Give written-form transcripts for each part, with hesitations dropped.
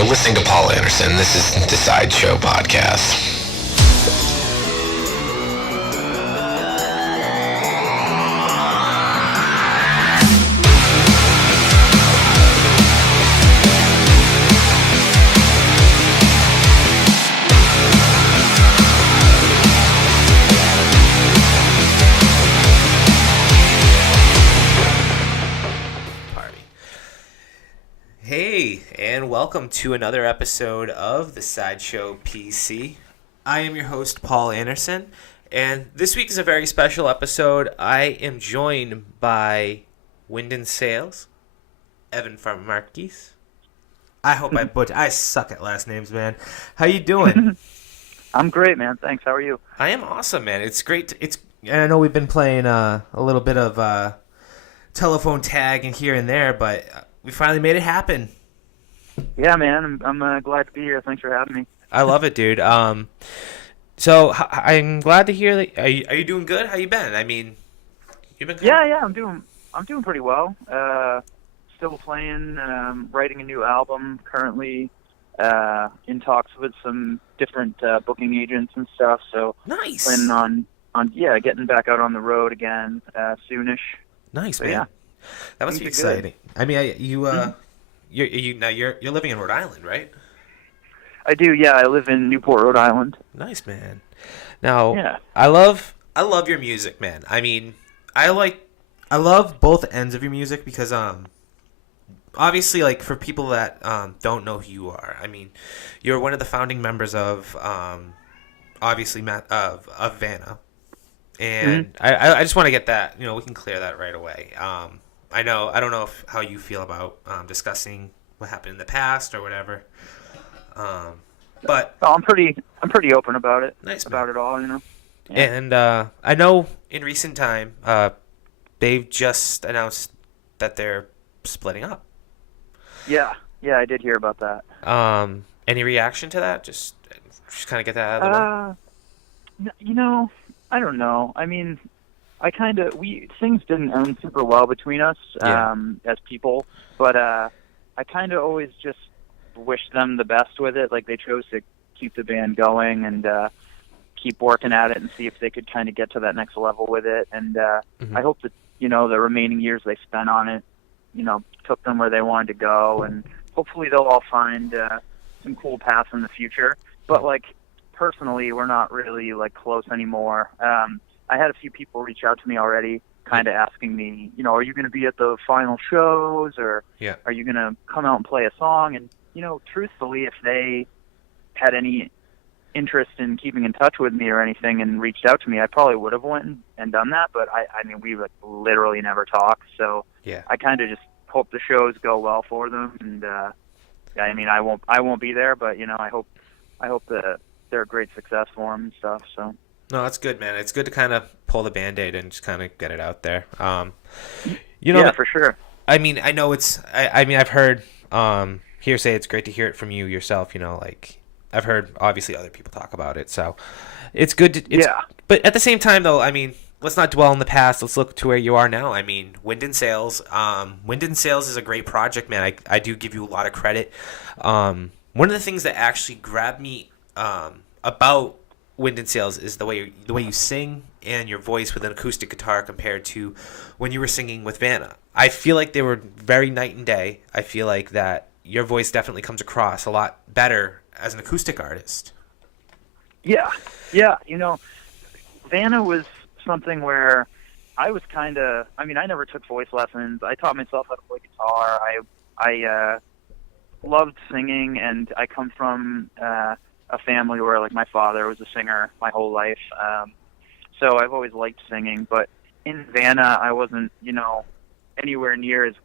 You're listening to Paul Anderson. This is the Sideshow Podcast. Hey, and welcome to another episode of the Sideshow PC. I am your host, Paul Anderson, and this week is a very special episode. I am joined by Wind and Sails, Evan Pharmakis. I hope I suck at last names, man. How you doing? I'm great, man. Thanks. How are you? I am awesome, man. It's great. I know we've been playing a little bit of telephone tag and here and there, but we finally made it happen. Yeah, man. I'm glad to be here. Thanks for having me. I love it, dude. So I'm glad to hear that. Are you doing good? How you been? I mean, you've been. Yeah. I'm doing pretty well. Still playing, writing a new album. Currently, in talks with some different booking agents and stuff. So nice. Planning on getting back out on the road again soonish. Nice, so, man. Yeah. That must be exciting. Good. I mean, you're living in Rhode Island, right? I do. Yeah, I live in Newport, Rhode Island. Nice, man. Now, yeah. I love your music, man. I mean, I love both ends of your music because obviously, like, for people that don't know who you are, I mean, you're one of the founding members of obviously of Vanna. And I just want to get that, we can clear that right away. I don't know how you feel about discussing what happened in the past or whatever. But I'm pretty open about it. Nice, about man. it all, Yeah. And I know in recent time they've just announced that they're splitting up. Yeah, I did hear about that. Any reaction to that? Just kind of get that out of the way. I don't know. I mean, things didn't end super well between us as people, but I kind of always just wished them the best with it. Like, they chose to keep the band going and keep working at it and see if they could kind of get to that next level with it. And I hope that, the remaining years they spent on it, took them where they wanted to go, and hopefully they'll all find some cool paths in the future. But, like, personally, we're not really, like, close anymore. I had a few people reach out to me already kind of asking me, are you going to be at the final shows, or are you going to come out and play a song? And, truthfully, if they had any interest in keeping in touch with me or anything and reached out to me, I probably would have went and done that. But, I mean, we like, literally never talk. So I kind of just hope the shows go well for them. And, I mean, I won't be there, but, I hope that they're a great success for them and stuff. So. No, that's good, man. It's good to kind of pull the Band-Aid and just kind of get it out there. Yeah, for sure. I mean, I know I mean, I've heard hearsay. It's great to hear it from you yourself. Like, I've heard obviously other people talk about it, so it's good to. But at the same time, though, I mean, let's not dwell on the past. Let's look to where you are now. I mean, Wind and Sails. Wind and Sails is a great project, man. I do give you a lot of credit. One of the things that actually grabbed me about Wind and Sails is the way you sing and your voice with an acoustic guitar compared to when you were singing with Vanna. I feel like they were very night and day. I feel like that your voice definitely comes across a lot better as an acoustic artist. Yeah. Vanna was something where I was kind of, I mean, I never took voice lessons. I taught myself how to play guitar. I loved singing, and I come from a family where, like, my father was a singer my whole life. So I've always liked singing, but in Vanna, I wasn't, anywhere near as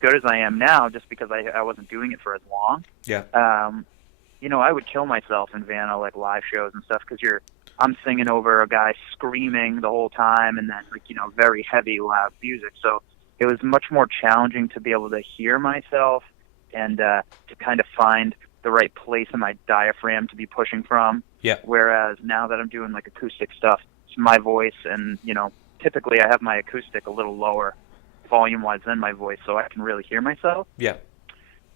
good as I am now, just because I wasn't doing it for as long. Yeah. I would kill myself in Vanna, like, live shows and stuff, because I'm singing over a guy screaming the whole time, and then, like, very heavy, loud music. So it was much more challenging to be able to hear myself and to kind of find the right place in my diaphragm to be pushing from. Yeah. Whereas now that I'm doing, like, acoustic stuff, it's my voice, and, typically I have my acoustic a little lower volume-wise than my voice, so I can really hear myself. Yeah.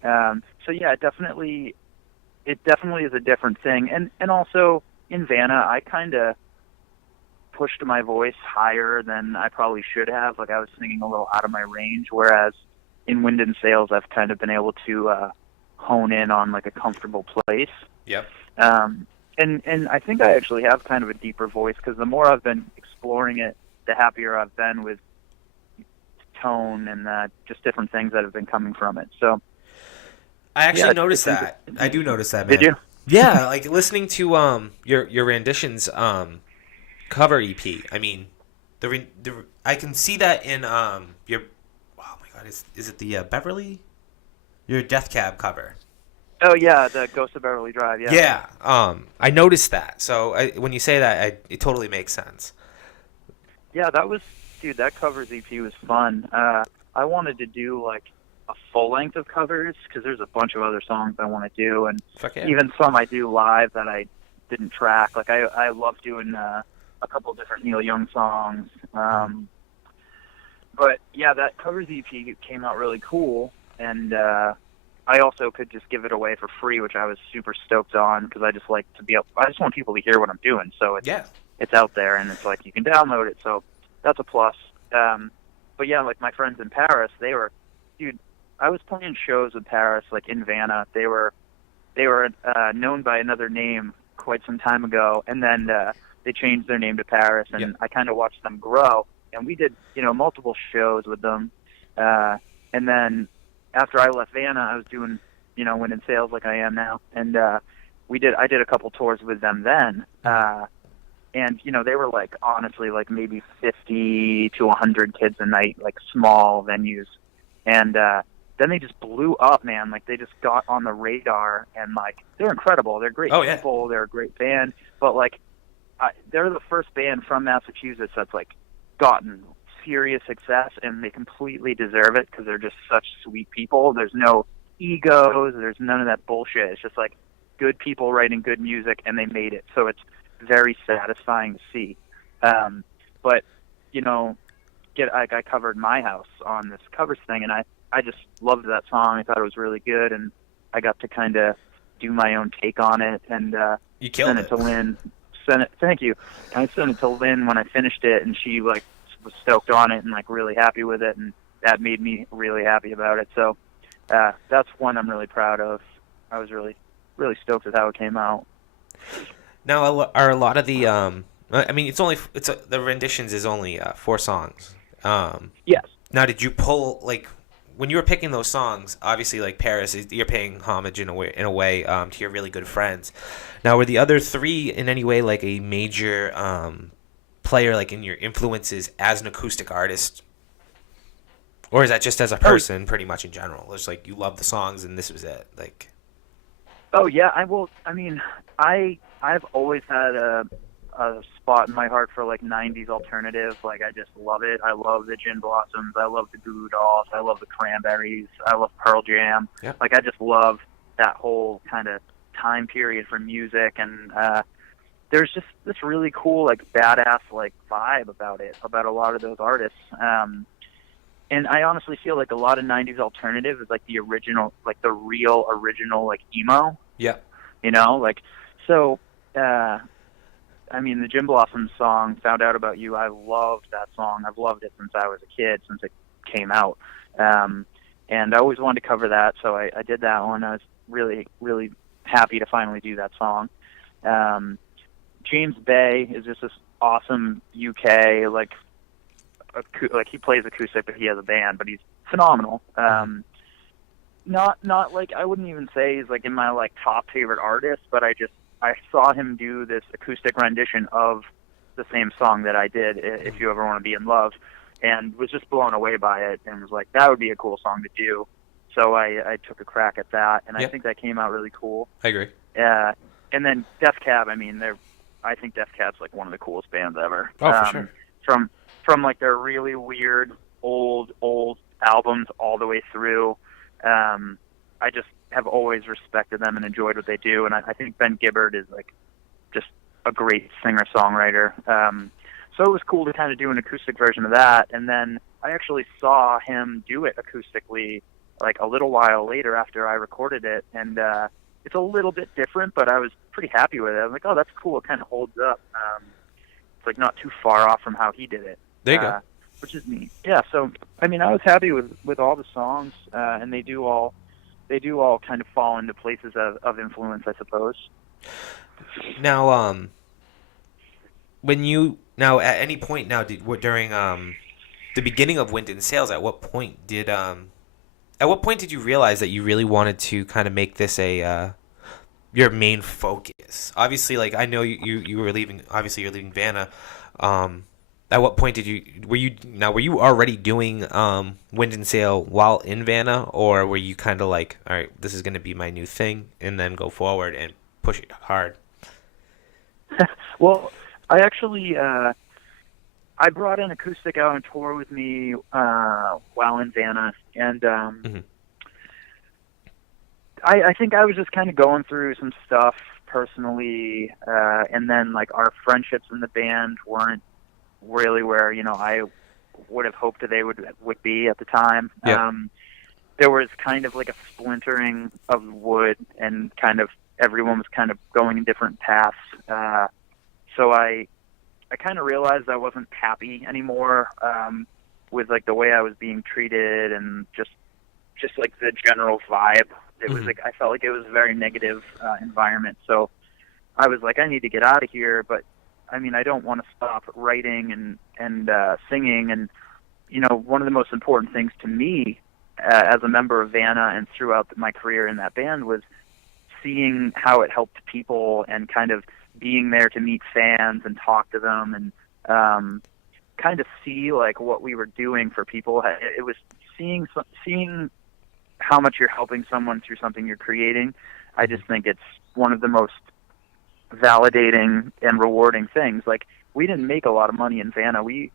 So yeah, it definitely is a different thing. And also in Vanna, I kind of pushed my voice higher than I probably should have. Like I was singing a little out of my range, whereas in Wind and Sails, I've kind of been able to hone in on like a comfortable place. Yep. And I think I actually have kind of a deeper voice because the more I've been exploring it, the happier I've been with tone and just different things that have been coming from it. So I actually noticed that. I do notice that, man. Did you? Yeah, like listening to your renditions cover EP. I mean, I can see that in your. Oh my God, is it the Beverly? Your Death Cab cover. Oh yeah, the Ghost of Beverly Drive. Yeah. Yeah. I noticed that. So when you say that, it totally makes sense. Yeah, that covers EP was fun. I wanted to do like a full length of covers because there's a bunch of other songs I want to do, and even some I do live that I didn't track. Like I love doing a couple different Neil Young songs. But yeah, that covers EP came out really cool, and I also could just give it away for free, which I was super stoked on because I just like to I just want people to hear what I'm doing. So it's out there, and it's like you can download it. So that's a plus. But yeah, like my friends in Paris, I was playing shows in Paris, like in Vanna. They were known by another name quite some time ago, and then they changed their name to Paris, and I kind of watched them grow. And we did, multiple shows with them. And then after I left Vanna, I was doing, Wind and Sails like I am now, and I did a couple tours with them then. And they were like honestly like maybe 50 to 100 kids a night, like small venues, and then they just blew up, man. Like they just got on the radar, and like they're incredible. They're great people. They're a great band, but like they're the first band from Massachusetts that's like gotten serious success, and they completely deserve it because they're just such sweet people. There's no egos. There's none of that bullshit. It's just like good people writing good music, and they made it. So it's very satisfying to see. But I covered My House on this covers thing, and I just loved that song. I thought it was really good, and I got to kind of do my own take on it, and you killed send it to Lynn. Thank you. I sent it to Lynn when I finished it, and she like was stoked on it and like really happy with it, and that made me really happy about it. So that's one I'm really proud of. I was really, really stoked with how it came out. Now, are a lot of the I mean, the renditions is only 4 songs. Yes. Now, did you pull like when you were picking those songs? Obviously, like Paris, you're paying homage in a way to your really good friends. Now, were the other 3 in any way like a major player, like in your influences as an acoustic artist, or is that just as a person, pretty much in general? It's like you love the songs and this was it, like. Oh yeah, I've always had a spot in my heart for like 90s alternative. Like I just love it. I love the Gin Blossoms. I love the Goo Goo Dolls. I love the Cranberries. I love Pearl Jam. Yeah. Like I just love that whole kind of time period for music, and there's just this really cool like badass like vibe about a lot of those artists. And I honestly feel like a lot of 90s alternative is like the original, like the real original like emo. Yeah. Like so I mean, the Gin Blossoms song, Found Out About You, I loved that song. I've loved it since I was a kid, since it came out. And I always wanted to cover that, so I did that one. I was really, really happy to finally do that song. James Bay is just this awesome UK, like he plays acoustic, but he has a band, but he's phenomenal. Not like, I wouldn't even say he's like in my like top favorite artist, but I saw him do this acoustic rendition of the same song that I did, If You Ever Want to Be in Love, and was just blown away by it, and was like, that would be a cool song to do. So I took a crack at that, and I think that came out really cool. I agree. And then Death Cab, I mean, I think Death Cab's like one of the coolest bands ever. Oh, for sure. From like their really weird old albums all the way through. I just have always respected them and enjoyed what they do, and I think Ben Gibbard is like just a great singer-songwriter. So it was cool to kind of do an acoustic version of that, and then I actually saw him do it acoustically like a little while later after I recorded it, and it's a little bit different, but I was pretty happy with it. I was like, oh, that's cool. It kind of holds up. It's like not too far off from how he did it. There you go. Which is neat. Yeah. So I mean, I was happy with all the songs, and they do all kind of fall into places of influence, I suppose. Now, at any point now, during the beginning of Wind in Sails, at what point did you realize that you really wanted to kind of make this your main focus? Obviously, like I know you were leaving. Obviously, you're leaving Vanna. At what point were you already doing Wind and Sail while in Vanna, or were you kind of like, all right, this is going to be my new thing, and then go forward and push it hard? Well, I actually I brought an acoustic out on tour with me while in Vanna, and I think I was just kind of going through some stuff personally, and then like our friendships in the band weren't really where I would have hoped that they would be at the time. Yeah. There was kind of like a splintering of wood, and kind of everyone was kind of going in different paths. So I kind of realized I wasn't happy anymore with like the way I was being treated, and just like the general vibe. It was like I felt like it was a very negative environment. So I was like, I need to get out of here. But I mean, I don't want to stop writing and singing. And one of the most important things to me as a member of Vanna and throughout my career in that band was seeing how it helped people, and kind of being there to meet fans and talk to them, and kind of see like what we were doing for people. It was seeing how much you're helping someone through something you're creating. I just think it's one of the most validating and rewarding things. Like, we didn't make a lot of money in Vanna. We'd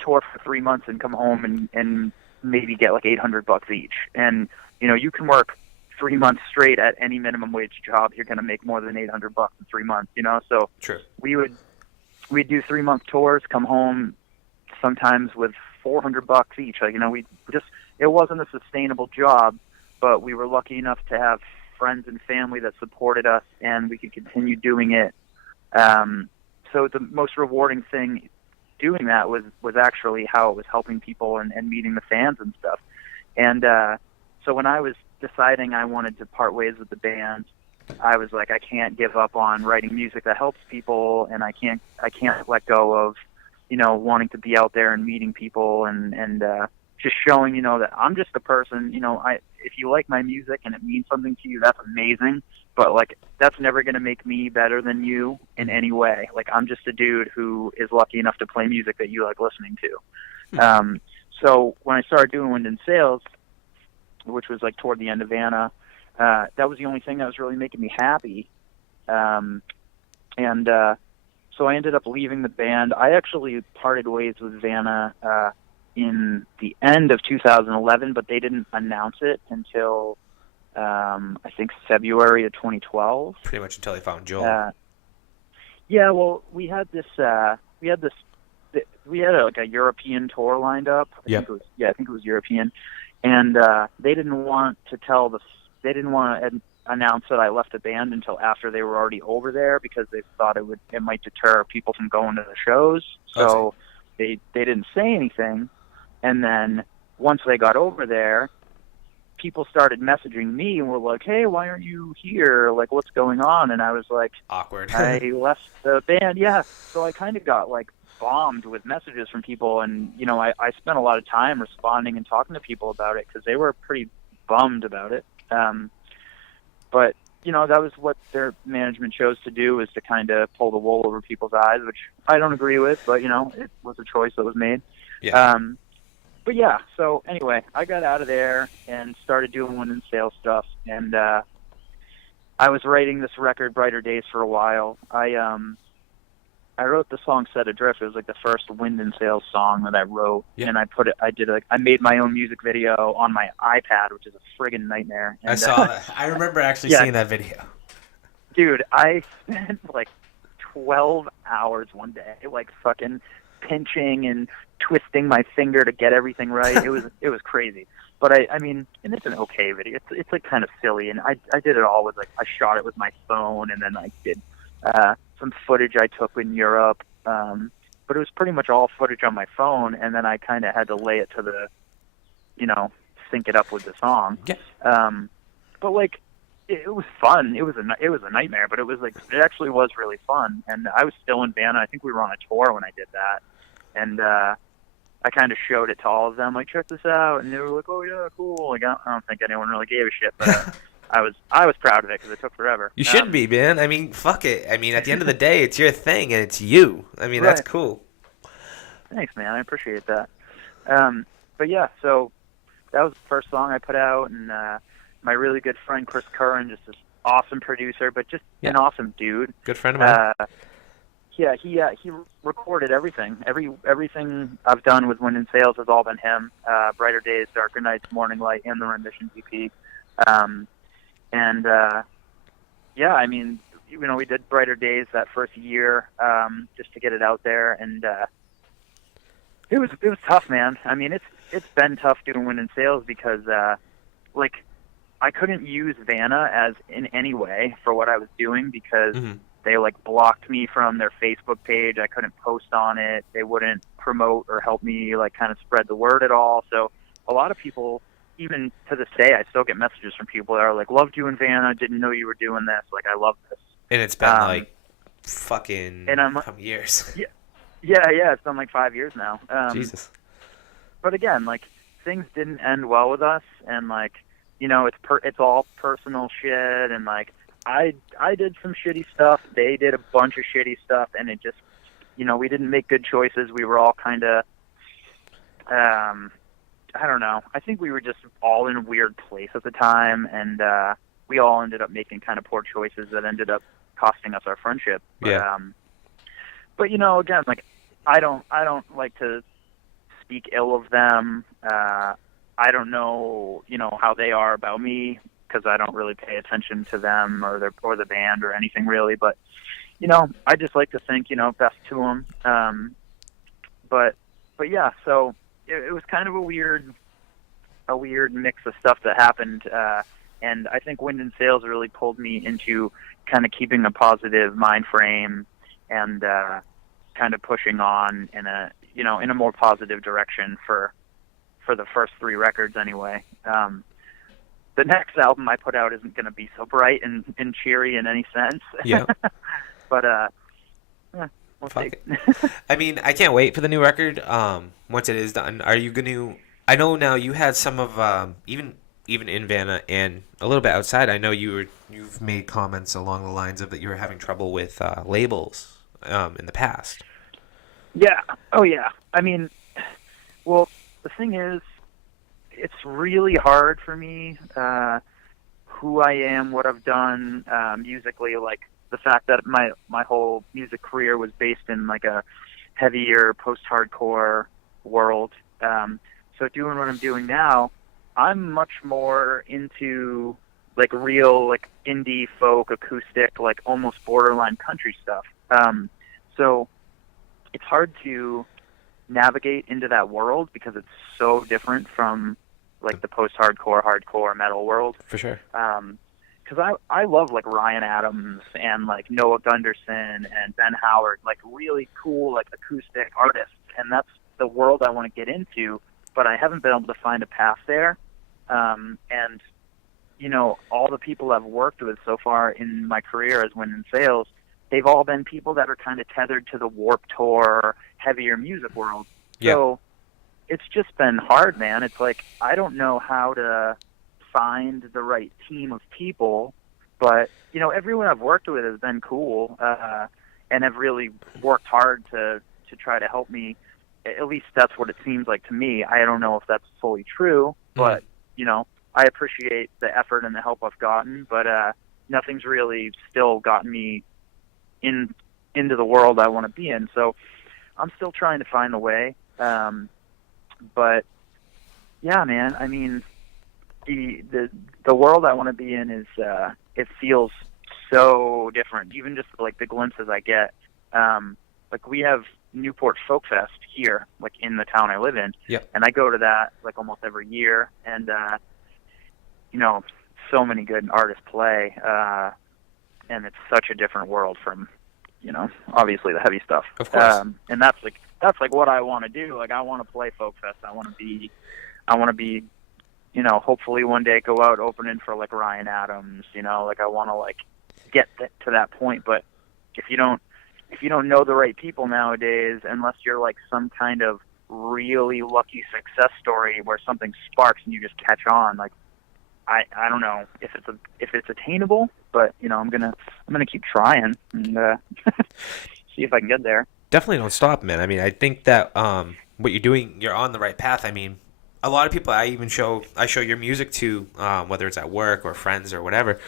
tour for 3 months and come home and maybe get like $800 each. And you can work 3 months straight at any minimum wage job, you're going to make more than $800 in 3 months. So True. We'd do 3-month tours, come home sometimes with $400 each. Like, it wasn't a sustainable job, but we were lucky enough to have friends and family that supported us, and we could continue doing it. So the most rewarding thing doing that was actually how it was helping people and meeting the fans and stuff. And so when I was deciding I wanted to part ways with the band, I was like, I can't give up on writing music that helps people, and I can't let go of wanting to be out there and meeting people, and just showing that I'm just a person. If you like my music and it means something to you, that's amazing, but like, that's never going to make me better than you in any way. Like, I'm just a dude who is lucky enough to play music that you like listening to. So when I started doing Wind in Sails, which was like toward the end of Vanna, that was the only thing that was really making me happy. So I ended up leaving the band. I actually parted ways with Vanna in the end of 2011, but they didn't announce it until I think February of 2012. Pretty much until they found Joel. Yeah, well, we had like a European tour lined up. I think it was European, and they didn't want to announce that I left the band until after they were already over there, because they thought it might deter people from going to the shows. So they didn't say anything. And then once they got over there, people started messaging me and were like, hey, why aren't you here? Like, what's going on? And I was like, awkward. I left the band. Yeah. So I kind of got like bombed with messages from people. And, I spent a lot of time responding and talking to people about it, because they were pretty bummed about it. But, that was what their management chose to do, was to kind of pull the wool over people's eyes, which I don't agree with, but, it was a choice that was made. Yeah. But yeah, so anyway, I got out of there and started doing Wind and Sail stuff, and I was writing this record, Brighter Days, for a while. I wrote the song Set Adrift. It was like the first Wind and Sail song that I wrote, and I made my own music video on my iPad, which is a friggin' nightmare. And, I saw that. I remember actually seeing that video. Dude, I spent like 12 hours one day, like fucking pinching and twisting my finger to get everything right. It was crazy. But I mean, and it's an okay video. It's like kind of silly, and I did it all with like I shot it with my phone, and then I did some footage I took in Europe. But it was pretty much all footage on my phone, and then I kind of had to lay it to the, sync it up with the song. Yeah. But like, it was fun. It was a nightmare, but it actually was really fun. And I was still in Vanna. I think we were on a tour when I did that, and I kind of showed it to all of them, like, check this out, and they were like, oh yeah, cool. Like, I don't think anyone really gave a shit, but I was proud of it because it took forever. You should be, man. I mean, fuck it. I mean, at the end of the day, it's your thing and it's you. I mean, right. That's cool. Thanks, man. I appreciate that. But yeah, so that was the first song I put out, and my really good friend Chris Curran, just this awesome producer, but just an awesome dude. Good friend of mine. Yeah, he recorded everything. Everything I've done with Wind and Sails has all been him. Brighter Days, Darker Nights, Morning Light, and the Renditions EP. Yeah, I mean, we did Brighter Days that first year just to get it out there, and it was tough, man. I mean, it's been tough doing Wind and Sails because I couldn't use Vanna as in any way for what I was doing because they blocked me from their Facebook page. I couldn't post on it. They wouldn't promote or help me kind of spread the word at all. So a lot of people, even to this day, I still get messages from people that are like, loved you in Vanna, didn't know you were doing this. Like, I love this. And it's been fucking some years. Yeah, it's been 5 years now. Jesus. But again, things didn't end well with us, and it's all personal shit, and I did some shitty stuff. They did a bunch of shitty stuff, and it just, we didn't make good choices. We were all kind of, I don't know. I think we were just all in a weird place at the time, and we all ended up making kind of poor choices that ended up costing us our friendship. But, yeah. But again, I don't like to speak ill of them. I don't know, how they are about me, because I don't really pay attention to them or the band or anything really. But, I just like to think, best to them. But yeah, so it was kind of a weird mix of stuff that happened. And I think Wind and Sails really pulled me into kind of keeping a positive mind frame and kind of pushing on in a more positive direction for the first 3 records anyway. The next album I put out isn't going to be so bright and cheery in any sense. Yeah. But we'll see. I mean, I can't wait for the new record. Once it is done, are you going to? I know now you had some of even in Vanna and a little bit outside. I know you've made comments along the lines of that you were having trouble with labels in the past. Yeah. Oh yeah. I mean, well, the thing is, it's really hard for me, who I am, what I've done musically, the fact that my whole music career was based in a heavier post-hardcore world. So doing what I'm doing now, I'm much more into real indie folk, acoustic, almost borderline country stuff. So it's hard to navigate into that world because it's so different from the post-hardcore, hardcore metal world. For sure. Because I love Ryan Adams and Noah Gunderson and Ben Howard, really cool acoustic artists, and that's the world I want to get into. But I haven't been able to find a path there. And all the people I've worked with so far in my career as Wind and Sails, they've all been people that are kind of tethered to the Warped Tour, heavier music world. Yeah. So it's just been hard, man. It's I don't know how to find the right team of people, but everyone I've worked with has been cool, and have really worked hard to try to help me. At least that's what it seems like to me. I don't know if that's fully true, but I appreciate the effort and the help I've gotten, but nothing's really still gotten me into the world I want to be in. So I'm still trying to find the way. But yeah, man, I mean, the world I want to be in is it feels so different. Even just the glimpses I get. We have Newport Folk Fest here, like in the town I live in. Yep. And I go to that like almost every year, and you know, so many good artists play, and it's such a different world from, you know, obviously the heavy stuff. Of course. And that's like what I want to do. Like I want to play Folk Fest. I want to be, you know, hopefully one day go out opening for like Ryan Adams. You know, like I want to like get to that point. But if you don't know the right people nowadays, unless you're like some kind of really lucky success story where something sparks and you just catch on, like I don't know if it's attainable, but you know, I'm gonna keep trying and see if I can get there. Definitely don't stop, man. I mean, I think that what you're doing, you're on the right path. I mean, a lot of people I show your music to, whether it's at work or friends or whatever,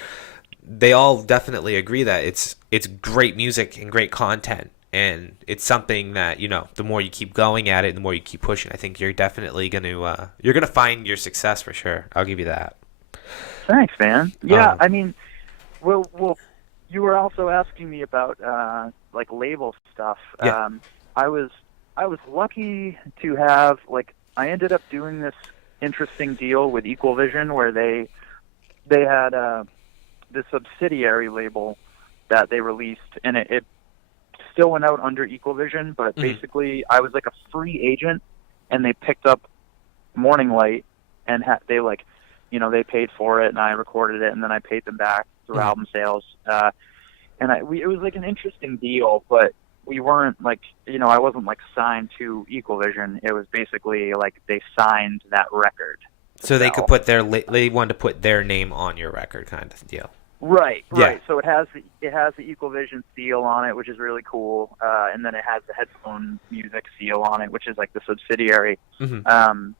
they all definitely agree that it's great music and great content, and it's something that, you know, the more you keep going at it, the more you keep pushing, I think you're definitely gonna find your success for sure. I'll give you that. Thanks, man. Yeah, I mean, well, you were also asking me about like label stuff. Yeah. I was lucky to have, like, I ended up doing this interesting deal with Equal Vision where they had this subsidiary label that they released, and it still went out under Equal Vision, but basically I was like a free agent, and they picked up Morning Light, and they like, you know, they paid for it, and I recorded it, and then I paid them back through album sales. And it was like an interesting deal, but we weren't like, you know, I wasn't like signed to Equal Vision. It was basically like they signed that record. So they could put they wanted to put their name on your record, kind of deal. Right, Yeah. right. So it has the Equal Vision seal on it, which is really cool, and then it has the Headphone Music seal on it, which is like the subsidiary. Mm-hmm.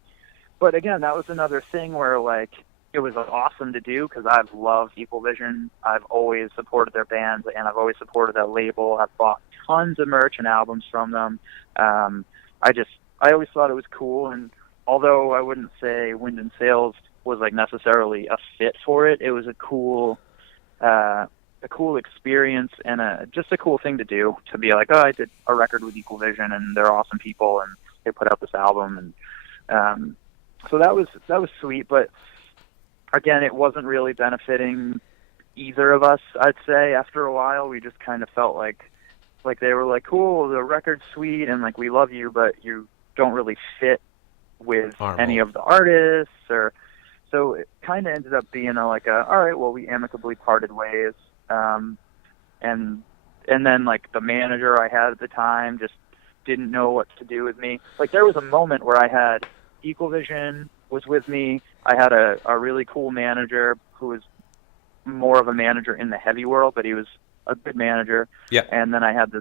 But again, that was another thing where like it was awesome to do because I've loved Equal Vision. I've always supported their bands, and I've always supported that label. I've bought tons of merch and albums from them. I always thought it was cool, and although I wouldn't say Wind and Sails was like necessarily a fit for it, it was a cool experience and just a cool thing to do, to be like, oh, I did a record with Equal Vision and they're awesome people and they put out this album, and so that was sweet. But again, it wasn't really benefiting either of us. I'd say after a while we just kind of felt like they were like, cool, the record's sweet and like we love you, but you don't really fit with any of the artists, or so it kind of ended up being all right, well, we amicably parted ways. And then like the manager I had at the time just didn't know what to do with me. Like there was a moment where I had Equal Vision was with me. I had a really cool manager who was more of a manager in the heavy world, but he was a good manager. Yeah. And then I had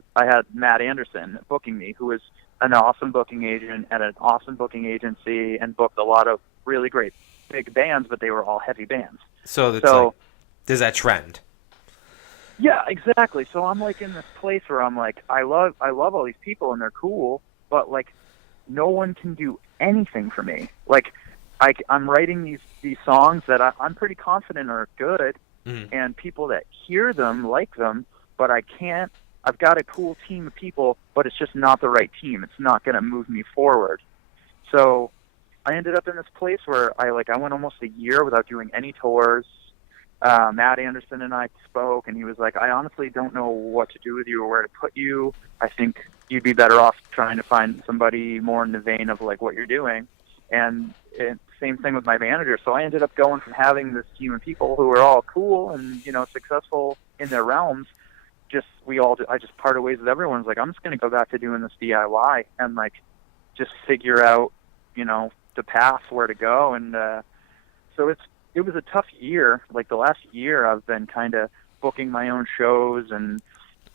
Matt Anderson booking me, who was an awesome booking agent at an awesome booking agency and booked a lot of really great big bands, but they were all heavy bands. So like, there's that trend. Yeah, exactly. So I'm like in this place where I'm like, I love all these people and they're cool, but like no one can do anything for me. Like I'm writing these songs that I'm pretty confident are good, and people that hear them like them, but I can't. I've got a cool team of people, but it's just not the right team. It's not going to move me forward. So I ended up in this place where I went almost a year without doing any tours. Matt Anderson and I spoke, and he was like, I honestly don't know what to do with you or where to put you. I think you'd be better off trying to find somebody more in the vein of like what you're doing. And same thing with my manager. So I ended up going from having this team of people who were all cool and, you know, successful in their realms. I just parted ways with everyone. I was like, I'm just going to go back to doing this DIY and like just figure out, you know, the path where to go. And so it was a tough year. Like the last year I've been kind of booking my own shows and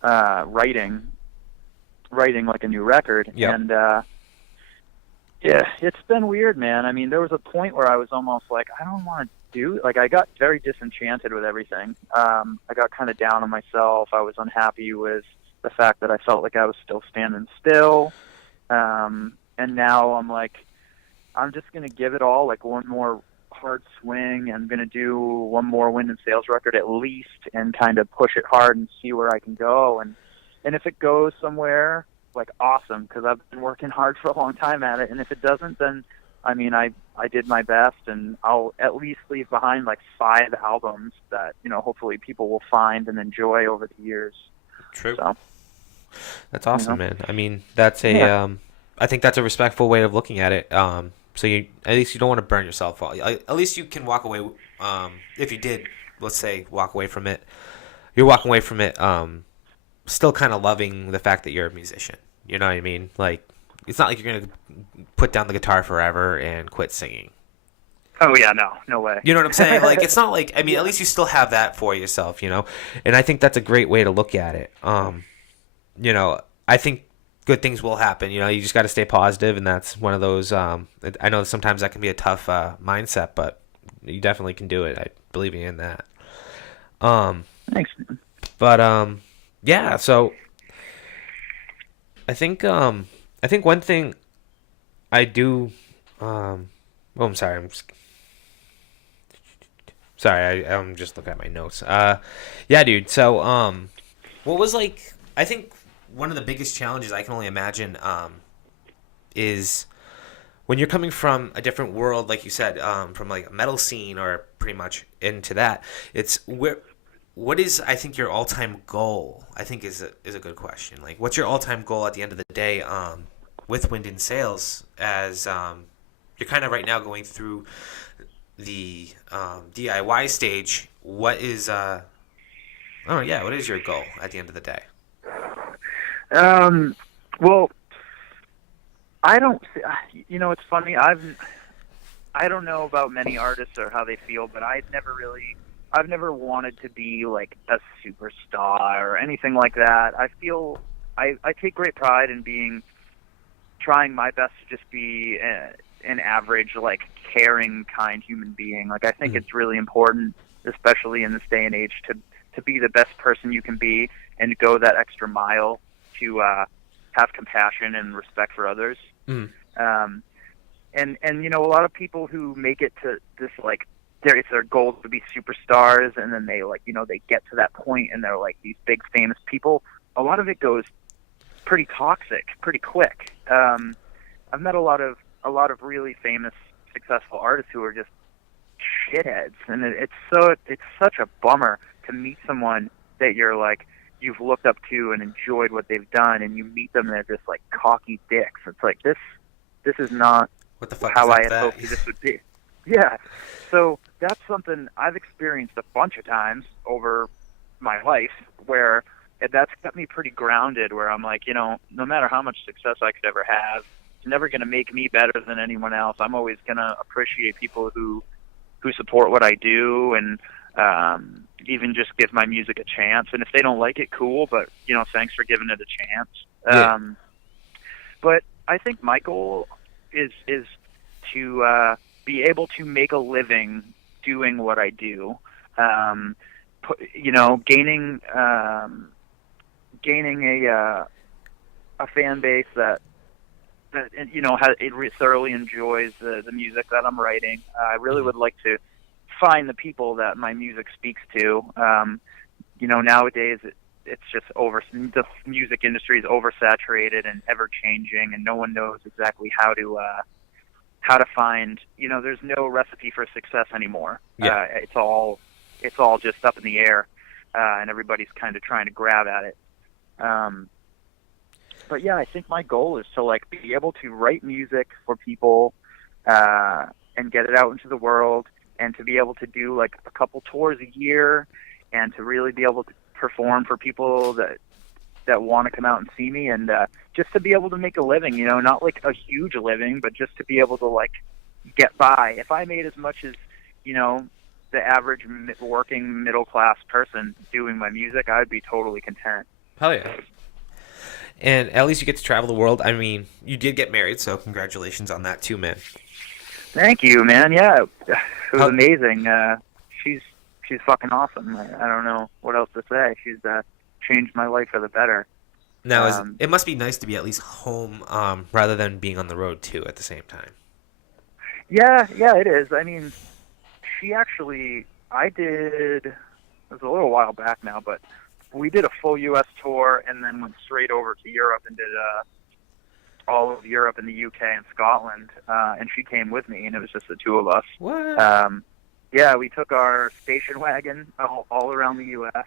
writing like a new record. Yep. And yeah, it's been weird, man. I mean, there was a point where I was almost like, I don't want to do, like, I got very disenchanted with everything. I got kind of down on myself. I was unhappy with the fact that I felt like I was still standing still. And now I'm like, I'm just going to give it all, like, one more hard swing. I'm going to do one more Wind and Sails record at least and kind of push it hard and see where I can go. And if it goes somewhere, like awesome, because I've been working hard for a long time at it. And if it doesn't, then I mean, I did my best, and I'll at least leave behind like 5 albums that, you know, hopefully people will find and enjoy over the years. True. So, that's awesome, you know? man. I mean, that's a I think that's a respectful way of looking at it. So you at least you don't want to burn yourself out. At least you can walk away. If you did, let's say, walk away from it, you're walking away from it, still kind of loving the fact that you're a musician. You know what I mean? Like, it's not like you're gonna put down the guitar forever and quit singing. Oh yeah, no way. You know what I'm saying? Like, it's not like, I mean, at least you still have that for yourself, you know. And I think that's a great way to look at it. You know, I think good things will happen. You know, you just got to stay positive, and that's one of those. I know sometimes that can be a tough mindset, but you definitely can do it. I believe in that. Thanks. But yeah. So I think one thing I do. Oh, I'm sorry. I'm just looking at my notes. Yeah, dude. So what was like? I think one of the biggest challenges I can only imagine is when you're coming from a different world, like you said, from like a metal scene or pretty much into that. It's what is, I think, your all-time goal? I think is a good question. Like, what's your all-time goal at the end of the day with Wind in Sails, as you're kind of right now going through the DIY stage? What is what is your goal at the end of the day? Well, I don't. You know, it's funny. I don't know about many artists or how they feel, but I've never wanted to be like a superstar or anything like that. I feel I take great pride in trying my best to just be an average, like, caring, kind human being. Like, I think it's really important, especially in this day and age, to be the best person you can be and go that extra mile to have compassion and respect for others. And you know, a lot of people who make it to this, like, it's their goal to be superstars, and then they, like, you know, they get to that point and they're like these big famous people. A lot of it goes pretty toxic pretty quick. I've met a lot of really famous, successful artists who are just shitheads, and it's such a bummer to meet someone that you've looked up to and enjoyed what they've done, and you meet them and they're just like cocky dicks. It's like, this is not what the fuck how I had hoped this would be. Yeah. So that's something I've experienced a bunch of times over my life, where that's kept me pretty grounded, where I'm like, you know, no matter how much success I could ever have, it's never going to make me better than anyone else. I'm always going to appreciate people who support what I do, and even just give my music a chance. And if they don't like it, cool, but, you know, thanks for giving it a chance. Yeah. But I think my goal is to be able to make a living doing what I do. You know, gaining a fan base that you know, thoroughly enjoys the music that I'm writing. I really would like to find the people that my music speaks to. You know, nowadays it's just the music industry is oversaturated and ever changing, and no one knows exactly how to find. You know, there's no recipe for success anymore. Yeah. It's all just up in the air, and everybody's kind of trying to grab at it. But yeah, I think my goal is to, like, be able to write music for people and get it out into the world, and to be able to do like a couple tours a year, and to really be able to perform for people that want to come out and see me, and just to be able to make a living, you know, not like a huge living, but just to be able to, like, get by. If I made as much as, you know, the average working middle class person doing my music, I'd be totally content. Hell yeah. And at least you get to travel the world. I mean, you did get married, so congratulations on that too, man. Thank you, man. Yeah, it was amazing. She's fucking awesome. I don't know what else to say. She's changed my life for the better. Now, it must be nice to be at least home rather than being on the road too at the same time. Yeah, it is. I mean, it was a little while back now, but we did a full U.S. tour and then went straight over to Europe and did all of Europe and the UK and Scotland. And she came with me, and it was just the two of us. What? Yeah, we took our station wagon all around the U.S.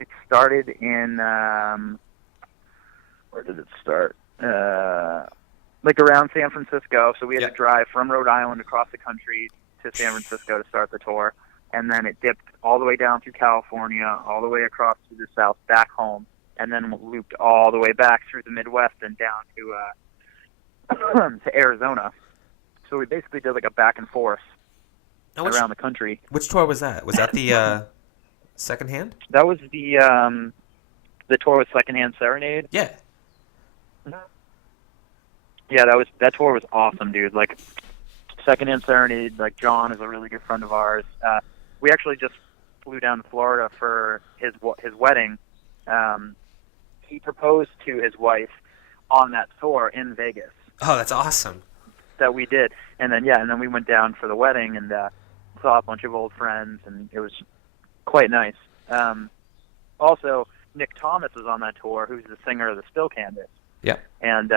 It started in where did it start? Like around San Francisco. So we had to drive from Rhode Island across the country to San Francisco to start the tour. And then it dipped all the way down through California, all the way across to the south, back home, and then looped all the way back through the Midwest and down to to Arizona. So we basically did like a back and forth around the country. Which tour was that? Was that the Secondhand? That was the tour with Secondhand Serenade. Yeah. Yeah, that tour was awesome, dude. Like, Secondhand Serenade, like, John is a really good friend of ours. We actually just flew down to Florida for his wedding. He proposed to his wife on that tour in Vegas. Oh, that's awesome. That we did. And then we went down for the wedding and saw a bunch of old friends, and it was quite nice. Also, Nick Thomas was on that tour, who's the singer of the Still Canvas. Yeah. And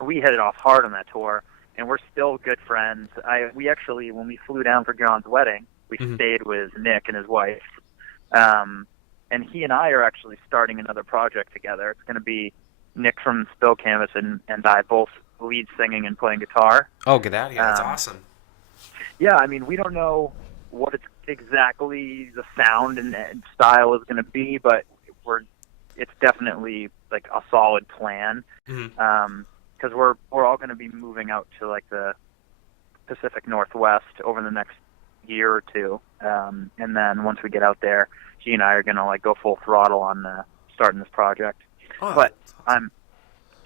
we hit it off hard on that tour, and we're still good friends. We actually, when we flew down for John's wedding, we stayed with Nick and his wife. And he and I are actually starting another project together. It's going to be Nick from Still Canvas and I both lead singing and playing guitar. Oh, get out of here. That's awesome. Yeah, I mean, we don't know what it's exactly the sound and style is going to be, but it's definitely like a solid plan. Because we're all going to be moving out to like the Pacific Northwest over the next year or two, and then once we get out there, he and I are going to like go full throttle on starting this project. Oh, but awesome.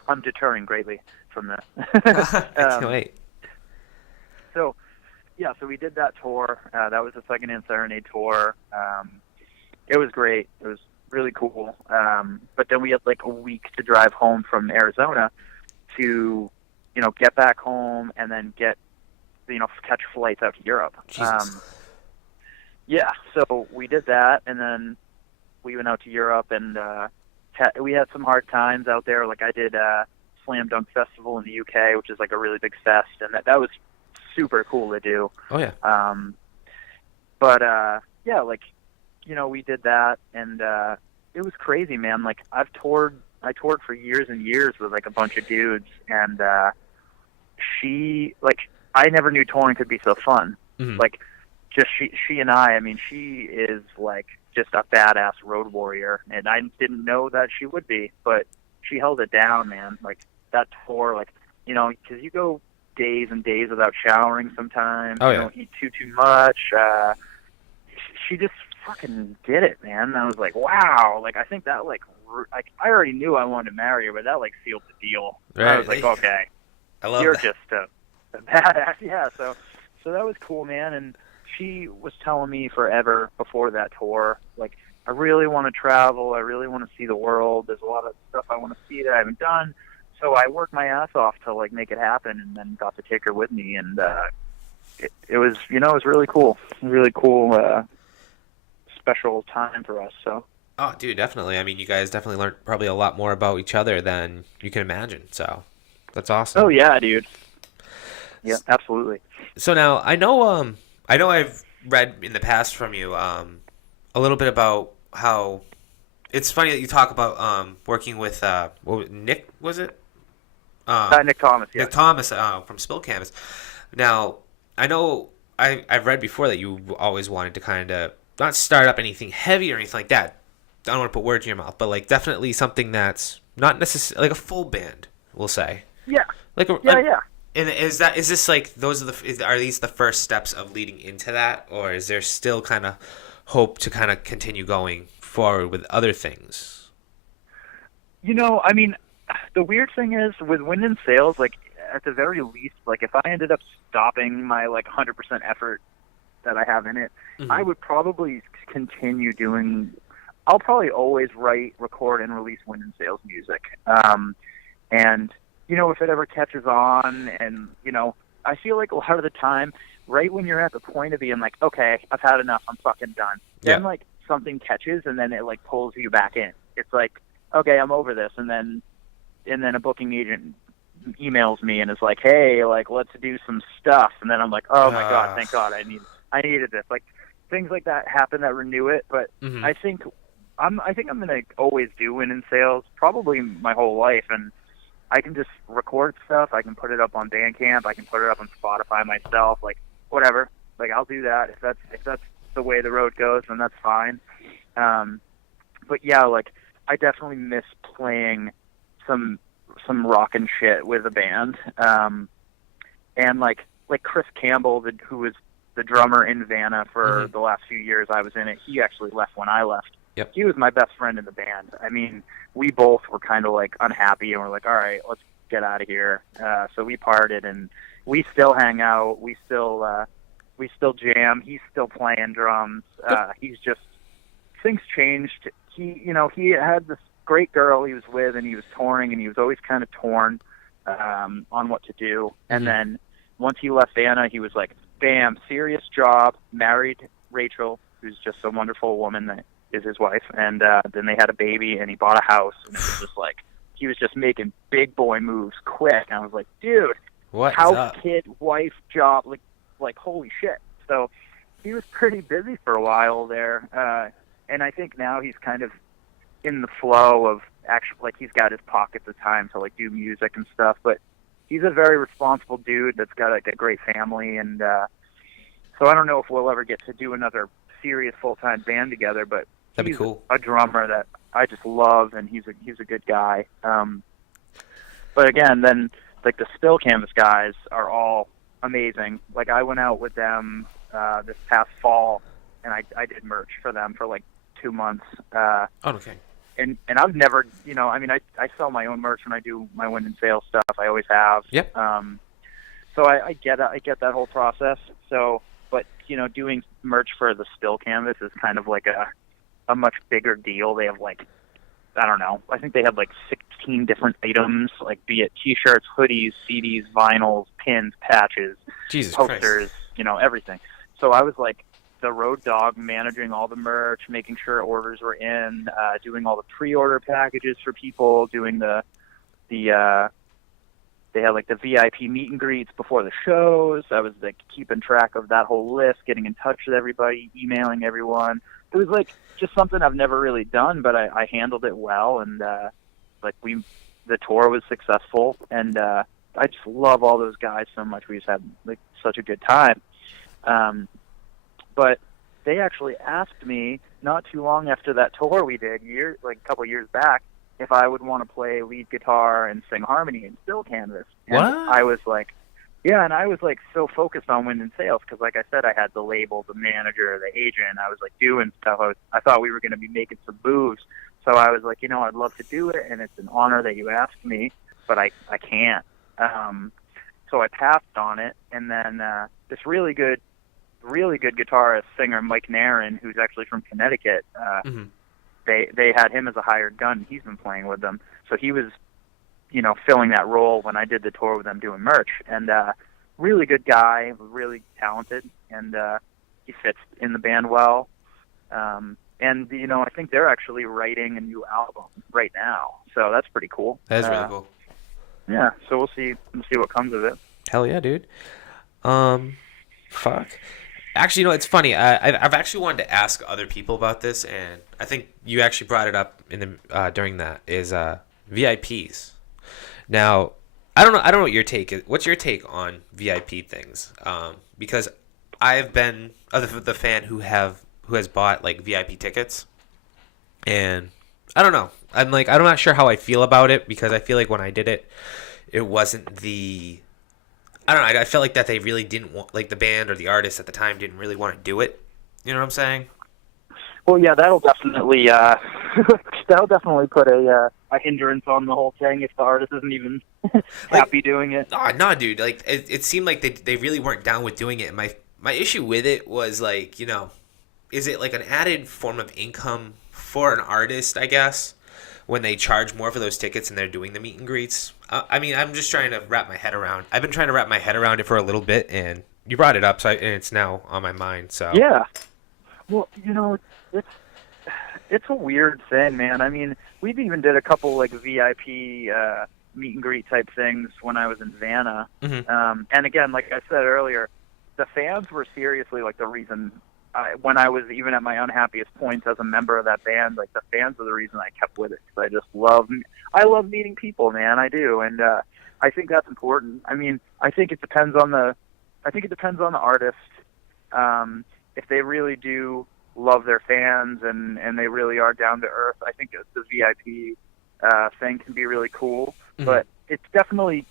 I'm deterring greatly from this. I can't wait. So we did that tour. That was the Secondhand Serenade tour. It was great. It was really cool. But then we had like a week to drive home from Arizona to, get back home and then catch flights out to Europe. Yeah, so we did that, and then we went out to Europe, and we had some hard times out there. Like, I did Slam Dunk Festival in the UK, which is like a really big fest, and that was super cool to do. Oh, yeah. We did that, and it was crazy, man. Like, I toured for years and years with like a bunch of dudes, and I never knew touring could be so fun. Like, just she and I mean, she is like just a badass road warrior, and I didn't know that she would be, but she held it down, man. Like, that tour, like, because you go days and days without showering sometimes. Oh, yeah. You don't eat too much. She just fucking did it, man. I was like, wow. Like, I think that like I already knew I wanted to marry her, but that like sealed the deal. Right. I was like, okay, I love you're that. just a badass. Yeah. So that was cool, man. And she was telling me forever before that tour, like, I really want to travel. I really want to see the world. There's a lot of stuff I want to see that I haven't done. So I worked my ass off to like make it happen, and then got to take her with me. And it was, it was really cool. Really cool, special time for us. So. Oh, dude, definitely. I mean, you guys definitely learned probably a lot more about each other than you can imagine. So that's awesome. Oh yeah, dude. Yeah, absolutely. So now I know I've read in the past from you a little bit about how it's funny that you talk about working with Nick, was it? Nick Thomas. Yeah. Nick Thomas from Spill Canvas. Now I know I've read before that you always wanted to kind of not start up anything heavy or anything like that. I don't want to put words in your mouth, but like definitely something that's not necessarily like a full band, we'll say. Yeah. Like yeah. And is this like are these the first steps of leading into that, or is there still kind of hope to kind of continue going forward with other things? I mean, the weird thing is with Wind and Sails, like at the very least, like if I ended up stopping my like 100% effort that I have in it, I would probably continue doing. I'll probably always write, record, and release Wind and Sails music. And if it ever catches on, and I feel like a lot of the time, right when you're at the point of being like, okay, I've had enough, I'm fucking done. Yeah. Then like something catches and then it like pulls you back in. It's like, okay, I'm over this, and then a booking agent emails me and is like, hey, like let's do some stuff, and then I'm like, oh my god, thank God, I needed this. Like things like that happen that renew it, but I think I'm gonna always do Win in Sales probably my whole life, and I can just record stuff. I can put it up on Bandcamp. I can put it up on Spotify myself. Like whatever. Like I'll do that if that's the way the road goes, then that's fine. But yeah, like I definitely miss playing some rockin' shit with a band. And like Chris Campbell, who was the drummer in Vanna for the last few years I was in it, he actually left when I left. Yep. He was my best friend in the band. I mean, we both were kind of like unhappy, and we're like, all right, let's get out of here. So we parted, and we still hang out. We still jam. He's still playing drums. He's just, things changed. He had this great girl he was with, and he was touring, and he was always kind of torn on what to do. And then once he left Vanna, he was like, bam, serious job, married Rachel, who's just a wonderful woman that is his wife, and then they had a baby, and he bought a house, and it was just like, he was just making big boy moves quick. And I was like, dude, what house, kid, wife, job, like holy shit. So he was pretty busy for a while there, and I think now he's kind of in the flow of actually, like, he's got his pockets of time to like do music and stuff, but he's a very responsible dude that's got like a great family, and so I don't know if we'll ever get to do another serious full-time band together, but that'd he's be cool. A drummer that I just love, and he's a good guy. But again, then like the Still Canvas guys are all amazing. Like I went out with them this past fall, and I did merch for them for like 2 months. Okay. And I've never, I mean, I sell my own merch when I do my Win in Sales stuff. I always have. Yep. So I get that whole process. So, but doing merch for the Still Canvas is kind of like a much bigger deal. They have like, I don't know, I think they have like 16 different items, like be it T-shirts, hoodies, CDs, vinyls, pins, patches, Jesus posters, Christ. Everything. So I was like the road dog, managing all the merch, making sure orders were in, doing all the pre-order packages for people, doing they had like the VIP meet and greets before the shows. I was like keeping track of that whole list, getting in touch with everybody, emailing everyone. It was like just something I've never really done, but I handled it well, and the tour was successful, and I just love all those guys so much. We just had like such a good time. But they actually asked me not too long after that tour we did, a couple years back, if I would want to play lead guitar and sing harmony in Still Canvas. And what? I was like, yeah, and I was like so focused on Win in Sales because, like I said, I had the label, the manager, the agent. I was like doing stuff. I thought we were going to be making some moves. So I was like, I'd love to do it, and it's an honor that you asked me, but I can't. So I passed on it, and then this really good guitarist, singer, Mike Nairn, who's actually from Connecticut, they had him as a hired gun. He's been playing with them. So he was, filling that role when I did the tour with them doing merch. And really good guy, really talented, and he fits in the band well. And, I think they're actually writing a new album right now. So that's pretty cool. That is really cool. Yeah, so we'll see what comes of it. Hell yeah, dude. Fuck. Actually, it's funny. I've actually wanted to ask other people about this, and I think you actually brought it up in the during that is VIPs. Now, I don't know what your take is. What's your take on VIP things? Because I've been the fan who has bought like VIP tickets, and I don't know. I'm not sure how I feel about it because I feel like when I did it, it wasn't I don't know. I felt like that they really didn't want, like the band or the artist at the time didn't really want to do it. You know what I'm saying? Well, yeah, that'll definitely put a hindrance on the whole thing if the artist isn't even happy doing it. No, dude. Like it seemed like they really weren't down with doing it. And my issue with it was like, is it like an added form of income for an artist? I guess when they charge more for those tickets and they're doing the meet and greets. I mean, I'm just trying to wrap my head around. I've been trying to wrap my head around it for a little bit, and you brought it up, and it's now on my mind. So yeah, well, it's a weird thing, man. I mean, we've even did a couple like VIP meet and greet type things when I was in Vanna. Mm-hmm. And again, like I said earlier, the fans were seriously like the reason. When I was even at my unhappiest points as a member of that band, like the fans are the reason I kept with it. Cause I love meeting people, man. I do, and I think that's important. I mean, I think it depends on the artist. If they really do love their fans and they really are down to earth, I think the VIP thing can be really cool. Mm-hmm. But it definitely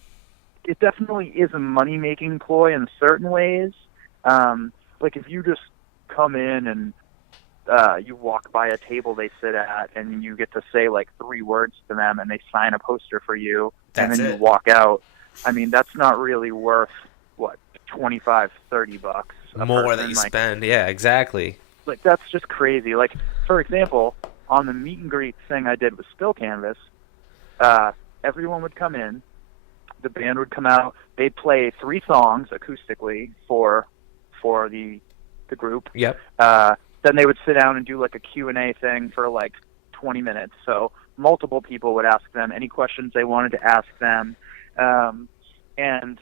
is a money making ploy in certain ways. Like if you just come in and you walk by a table they sit at and you get to say like 3 words to them and they sign a poster for you, and then you walk out. I mean, that's not really worth what, $25-$30 more that you spend. Yeah, exactly. Like that's just crazy. Like for example, on the meet and greet thing I did with Spill Canvas, everyone would come in, the band would come out, they'd play 3 songs acoustically for the group. Yep. Then they would sit down and do like a Q&A thing for like 20 minutes. So multiple people would ask them any questions they wanted to ask them. And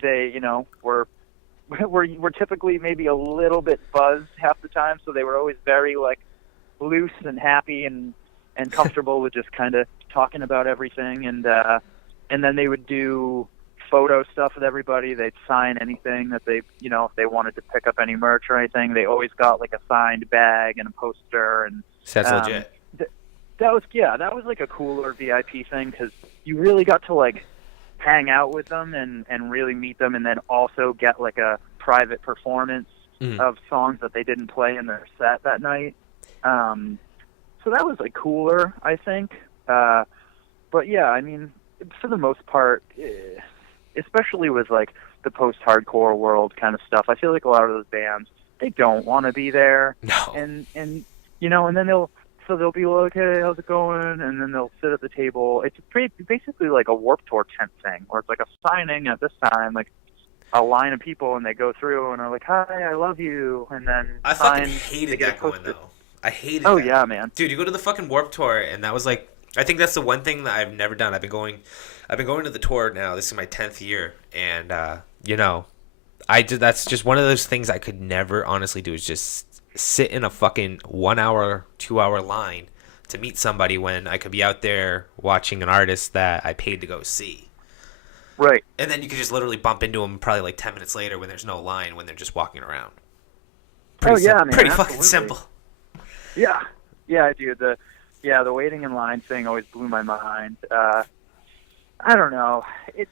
they, were typically maybe a little bit buzzed half the time. So they were always very like loose and happy and comfortable with just kind of talking about everything. And then they would do photo stuff with everybody. They'd sign anything that they, if they wanted to pick up any merch or anything, they always got like a signed bag and a poster. And that's legit. That was like a cooler VIP thing because you really got to like hang out with them and really meet them, and then also get like a private performance of songs that they didn't play in their set that night. So that was like cooler, I think. But yeah, I mean, for the most part, especially with like the post-hardcore world kind of stuff, I feel like a lot of those bands, they don't want to be there. No. And and then they'll be like, hey, how's it going? And then they'll sit at the table. It's basically like a Warped Tour tent thing, where it's like a signing at this time, like a line of people, and they go through and are like, hi, I love you, and then I fucking hated that going though. I hated. Oh that. Yeah, man. Dude, you go to the fucking Warped Tour, and that was like, I think that's the one thing that I've never done. I've been going to the tour now. This is my 10th year, and that's just one of those things I could never honestly do, is just sit in a fucking 1 hour, 2 hour line to meet somebody when I could be out there watching an artist that I paid to go see. Right. And then you could just literally bump into them probably like 10 minutes later when there's no line, when they're just walking around. Man. Pretty Absolutely. fucking simple. Yeah, dude. The waiting in line thing always blew my mind. I don't know. It's,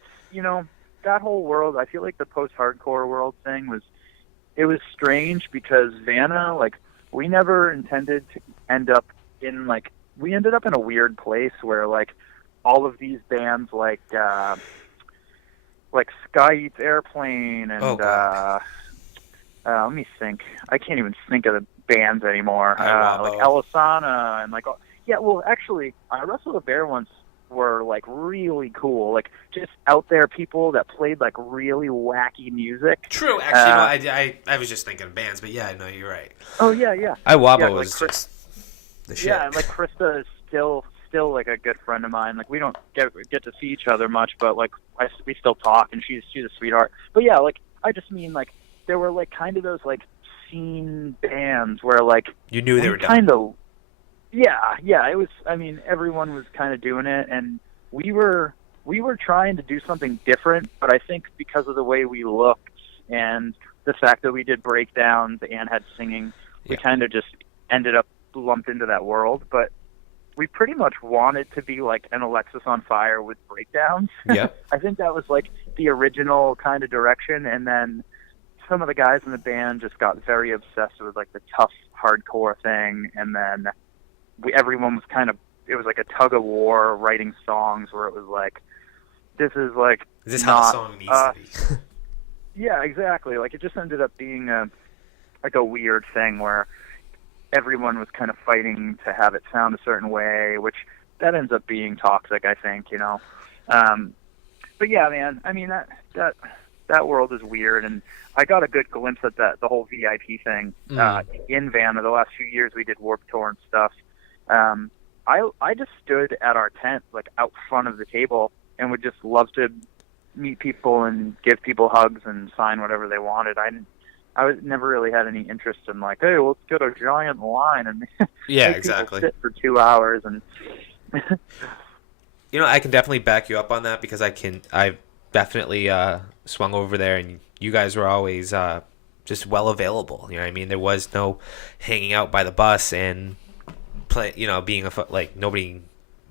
that whole world, I feel like the post-hardcore world thing was strange because Vanna, like, we never intended to end up in, like, we ended up in a weird place where, like, all of these bands, like Sky Eats Airplane and, let me think. I can't even think of the bands anymore. Like Alisana and, like, actually, I Wrestle the Bear once were like really cool, like just out there people that played like really wacky music. True, actually, I was just thinking of bands, but yeah, no, you're right. Oh yeah. Iwabo was just the shit. Yeah, and like Krista is still like a good friend of mine. Like we don't get to see each other much, but like we still talk, and she's a sweetheart. But yeah, like I just mean like there were like kind of those like scene bands where like you knew they were kind of. Yeah, it was, I mean, everyone was kind of doing it, and we were trying to do something different, but I think because of the way we looked and the fact that we did breakdowns and had singing, we kind of just ended up lumped into that world, but we pretty much wanted to be like an Alexisonfire with breakdowns. Yeah. I think that was like the original kind of direction, and then some of the guys in the band just got very obsessed with like the tough hardcore thing, and then everyone was kind of, it was like a tug of war writing songs where it was like, this is like, is this how the song needs to be? Yeah, exactly. Like it just ended up being a weird thing where everyone was kind of fighting to have it sound a certain way, which that ends up being toxic, I think, But yeah, man, I mean that that world is weird. And I got a good glimpse at the whole VIP thing in Vanna. The last few years we did Warped Tour and stuff. I just stood at our tent, like out front of the table, and would just love to meet people and give people hugs and sign whatever they wanted. Never really had any interest in like, hey, let's get a giant line and yeah, make exactly. people sit for 2 hours. And I can definitely back you up on that because I've definitely swung over there, and you guys were always just well available. You know what I mean? There was no hanging out by the bus and being nobody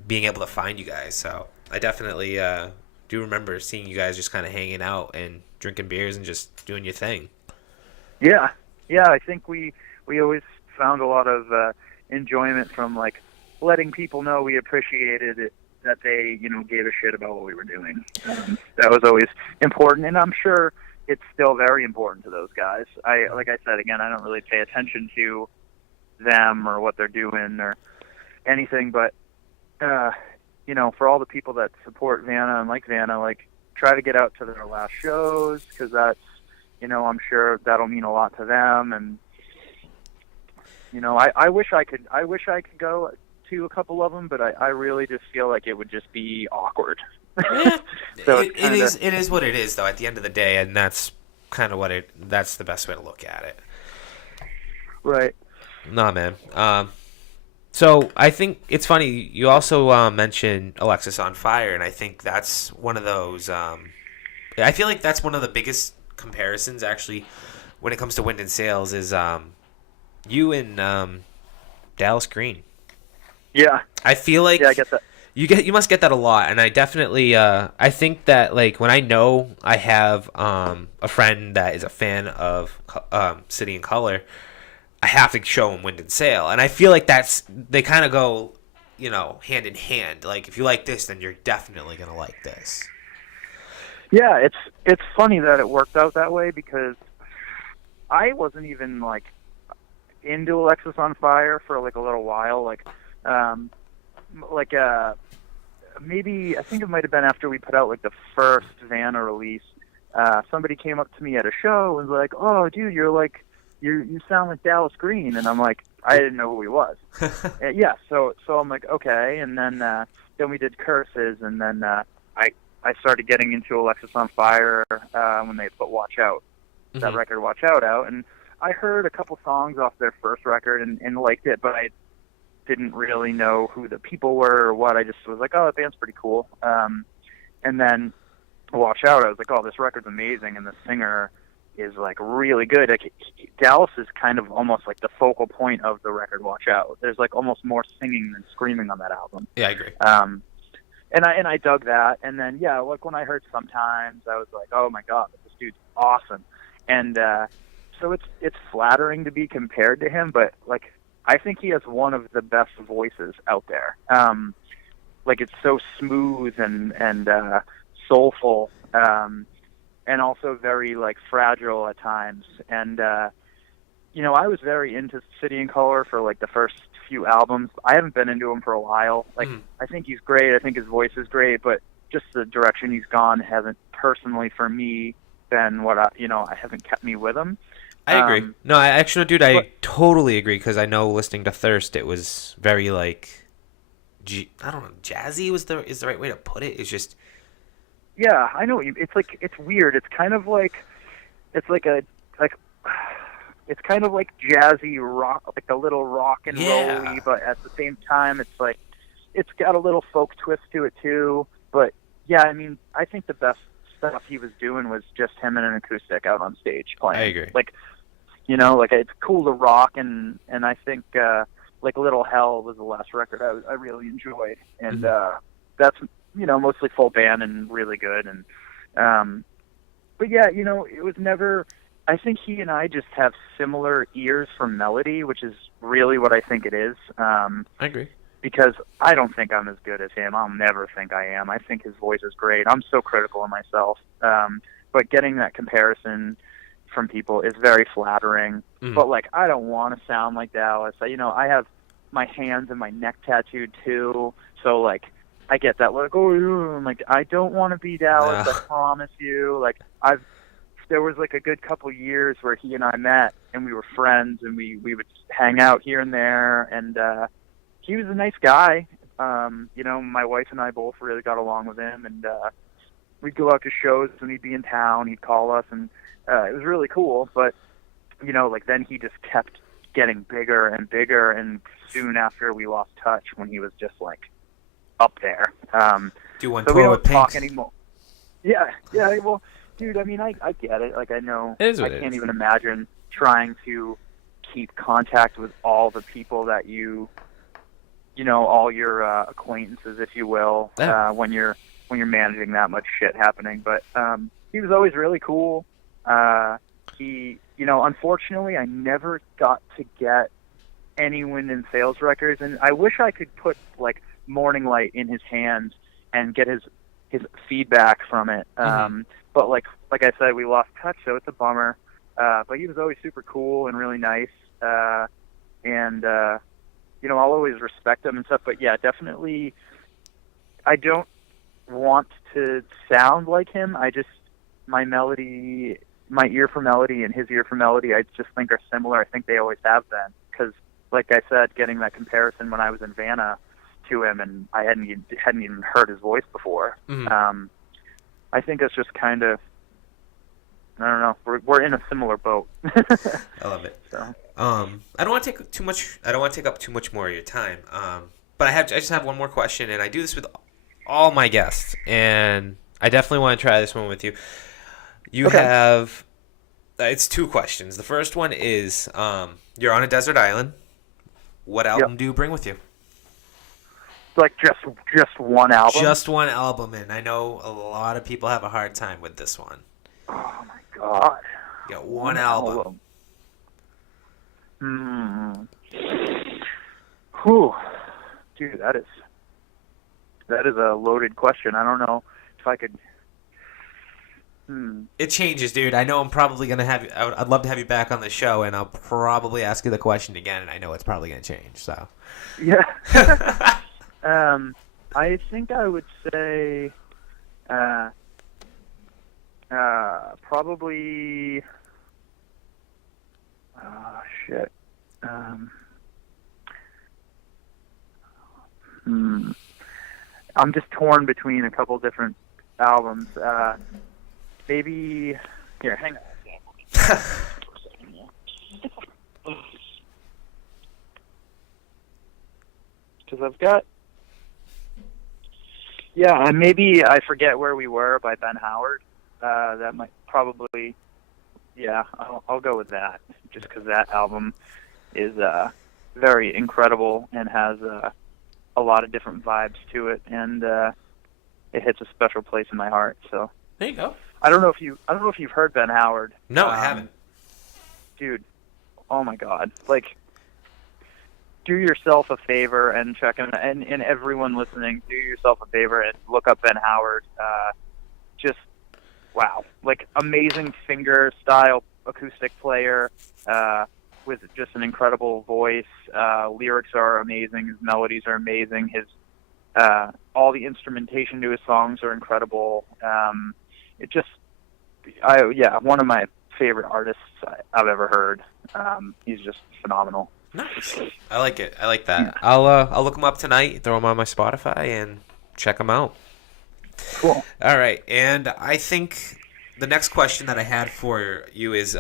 being able to find you guys. So I definitely do remember seeing you guys just kind of hanging out and drinking beers and just doing your thing. Yeah. I think we always found a lot of enjoyment from like letting people know we appreciated it, that they gave a shit about what we were doing. That was always important, and I'm sure it's still very important to those guys. Like I said again, I don't really pay attention to them or what they're doing or anything, but for all the people that support Vanna and like Vanna, like try to get out to their last shows, because that's I'm sure that'll mean a lot to them. And I wish I could go to a couple of them, but I really just feel like it would just be awkward. Yeah. So it is what it is though at the end of the day, and that's kind of that's the best way to look at it. Right. Nah, man. So I think it's funny. You also mentioned Alexisonfire, and I think that's one of those. I feel like that's one of the biggest comparisons, actually, when it comes to Wind and Sails, is you and Dallas Green. Yeah. I feel like I get that. You must get that a lot, and I definitely I think that like when I know I have a friend that is a fan of City and Color, I have to show him Wind and Sail, and I feel like they kind of go, hand in hand. Like if you like this, then you're definitely gonna like this. Yeah, it's funny that it worked out that way, because I wasn't even like into Alexisonfire for like a little while. Maybe I think it might have been after we put out like the first Vanna release. Somebody came up to me at a show and was like, "Oh, dude, you sound like Dallas Green," and I'm like, I didn't know who he was. Yeah, so I'm like, okay, and then we did Curses, and then I started getting into Alexisonfire when they put Watch Out, that record Watch Out, and I heard a couple songs off their first record and liked it, but I didn't really know who the people were or what. I just was like, oh, that band's pretty cool. And then Watch Out, I was like, oh, this record's amazing, and the singer is like really good. Like, Dallas is kind of almost like the focal point of the record Watch Out. There's like almost more singing than screaming on that album. Yeah, I agree. And I dug that. And then like when I heard Sometimes, I was like, oh my god, this dude's awesome. And so it's flattering to be compared to him, but like I think he has one of the best voices out there. Like it's so smooth and soulful, and also very like fragile at times. And I was very into City and Color for like the first few albums. I haven't been into him for a while. Like I think he's great. I think his voice is great, but just the direction he's gone hasn't personally for me been what I haven't kept me with him. I agree. No, I totally agree, because I know listening to Thirst, it was very like, I don't know, jazzy is the right way to put it. It's just. Yeah, I know. It's weird. It's kind of like, it's kind of like jazzy rock, like a little rock and rolly, but at the same time, it's like, it's got a little folk twist to it too. But yeah, I mean, I think the best stuff he was doing was just him and an acoustic out on stage playing. I agree. Like, it's cool to rock, and I think like Little Hell was the last record I really enjoyed, and that's mostly full band and really good. And but yeah, it was never. I think he and I just have similar ears for melody, which is really what I think it is. I agree. Because I don't think I'm as good as him. I'll never think I am. I think his voice is great. I'm so critical of myself. But getting that comparison from people is very flattering. But like, I don't want to sound like Dallas. I have my hands and my neck tattooed too. So like, I get that like, I'm like, I don't want to be Dallas. I promise you. Like, there was like a good couple years where he and I met and we were friends and we would hang out here and there, and he was a nice guy. You know, my wife and I both really got along with him, and we'd go out to shows when he'd be in town. He'd call us, and it was really cool. But you know, like then he just kept getting bigger and bigger, and soon after we lost touch when he was just like up there. Do one so tour we with don't talk Pink. anymore. Yeah. Well, dude, I mean, I get it. Like I know, It is what I it can't is. even imagine trying to keep contact with all the people that you know, all your acquaintances, if you will, Yeah. when you're managing that much shit happening. But he was always really cool. He, you know, unfortunately, I never got to get any Wind and Sales records, and I wish I could put like Morning Light in his hands and get his feedback from it. But like I said, we lost touch, so it's a bummer. But he was always super cool and really nice, and you know, I'll always respect him and stuff. But yeah, definitely, I don't want to sound like him. I just, my ear for melody and his ear for melody, I just think are similar. I think they always have been, because like I said, getting that comparison when I was in Vanna to him, and I hadn't even heard his voice before. I think it's just kind of, I don't know. We're in a similar boat. I love it. So. I don't want to take too much. I don't want to take up too much more of your time. But I just have one more question, and I do this with all my guests, and I definitely want to try this one with you. You Okay. have. It's 2 questions. The first one is, you're on a desert island. What album do you bring with you? Like just one album? Just one album, and I know a lot of people have a hard time with this one. Oh my god. You got one album. Whew. Dude, that is a loaded question. I don't know if I could. It changes, dude. I know I'm probably gonna have you. I'd love to have you back on the show, and I'll probably ask you the question again, and I know it's probably gonna change. So. Yeah. I think I would say probably shit. I'm just torn between a couple different albums. Maybe here, hang on. Because I've got, maybe I Forget Where We Were by Ben Howard. That might probably, I'll go with that, just because that album is very incredible and has a lot of different vibes to it, and it hits a special place in my heart. So there you go. I don't know if you've heard Ben Howard. No, I haven't. Dude, oh my God! Like, do yourself a favor and check him, and everyone listening, do yourself a favor and look up Ben Howard. Just wow, like amazing finger style acoustic player with just an incredible voice. Lyrics are amazing. His melodies are amazing. His all the instrumentation to his songs are incredible. One of my favorite artists I've ever heard. He's just phenomenal. Nice. I like it. I like that. I'll look him up tonight, throw him on my Spotify, and check him out. Cool. All right, and I think the next question that I had for you is,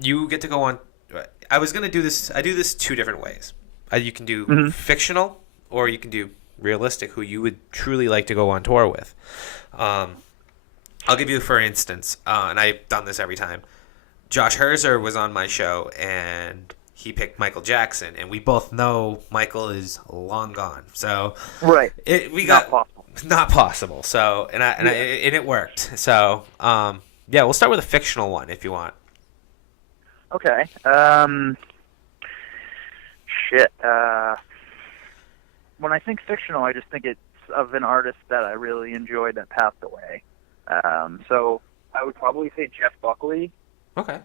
you get to go on. I was gonna do this. I do this 2 different ways. You can do fictional, or you can do realistic, who you would truly like to go on tour with. I'll give you, for instance, and I've done this every time. Josh Herzer was on my show, and he picked Michael Jackson, and we both know Michael is long gone. So right, not possible. So and it worked. So we'll start with a fictional one if you want. Okay. When I think fictional, I just think it's of an artist that I really enjoyed that passed away. So I would probably say Jeff Buckley. Okay.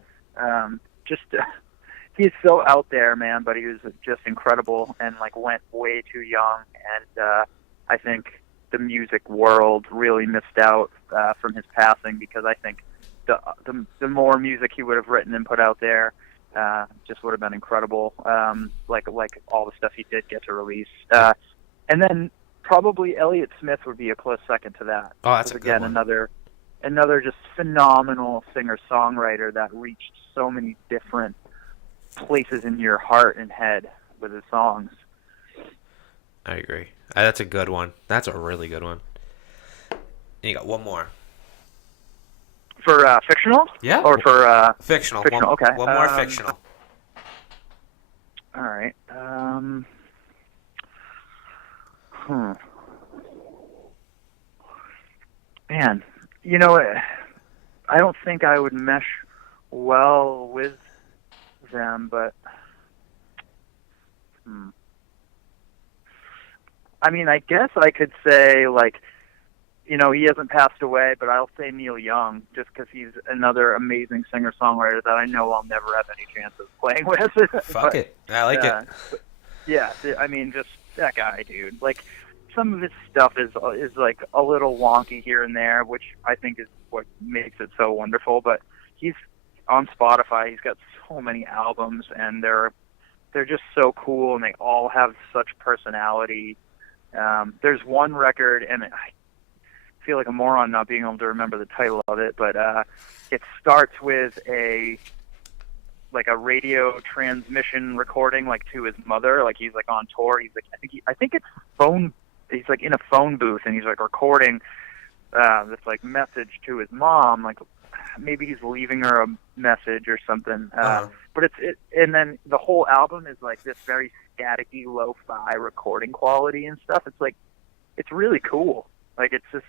He's so out there, man, but he was just incredible and like went way too young. And I think the music world really missed out from his passing, because I think the more music he would have written and put out there, just would have been incredible. Like all the stuff he did get to release. And then probably Elliott Smith would be a close second to that. Oh, that's a again good one. Another just phenomenal singer-songwriter that reached so many different places in your heart and head with his songs. I agree. That's a good one. That's a really good one. And you got one more. For fictional? Yeah. Or for fictional? Fictional. Okay. One more fictional. All right. Man, you know, I don't think I would mesh well with them, but I mean, I guess I could say, like, you know, he hasn't passed away, but I'll say Neil Young, just because he's another amazing singer-songwriter that I know I'll never have any chance of playing with. Fuck it. I like it. Yeah, I mean, just that guy, dude. Like, some of his stuff is like a little wonky here and there, which I think is what makes it so wonderful. But he's on Spotify. He's got so many albums, and they're just so cool, and they all have such personality. There's one record, and I feel like a moron not being able to remember the title of it, but it starts with a radio transmission recording, like, to his mother. Like, he's like on tour. He's like, I think it's phone. He's like in a phone booth, and he's like recording this like message to his mom. Like, maybe he's leaving her a message or something. But and then the whole album is like this very staticky, lo-fi recording quality and stuff. It's like, it's really cool. Like, it's just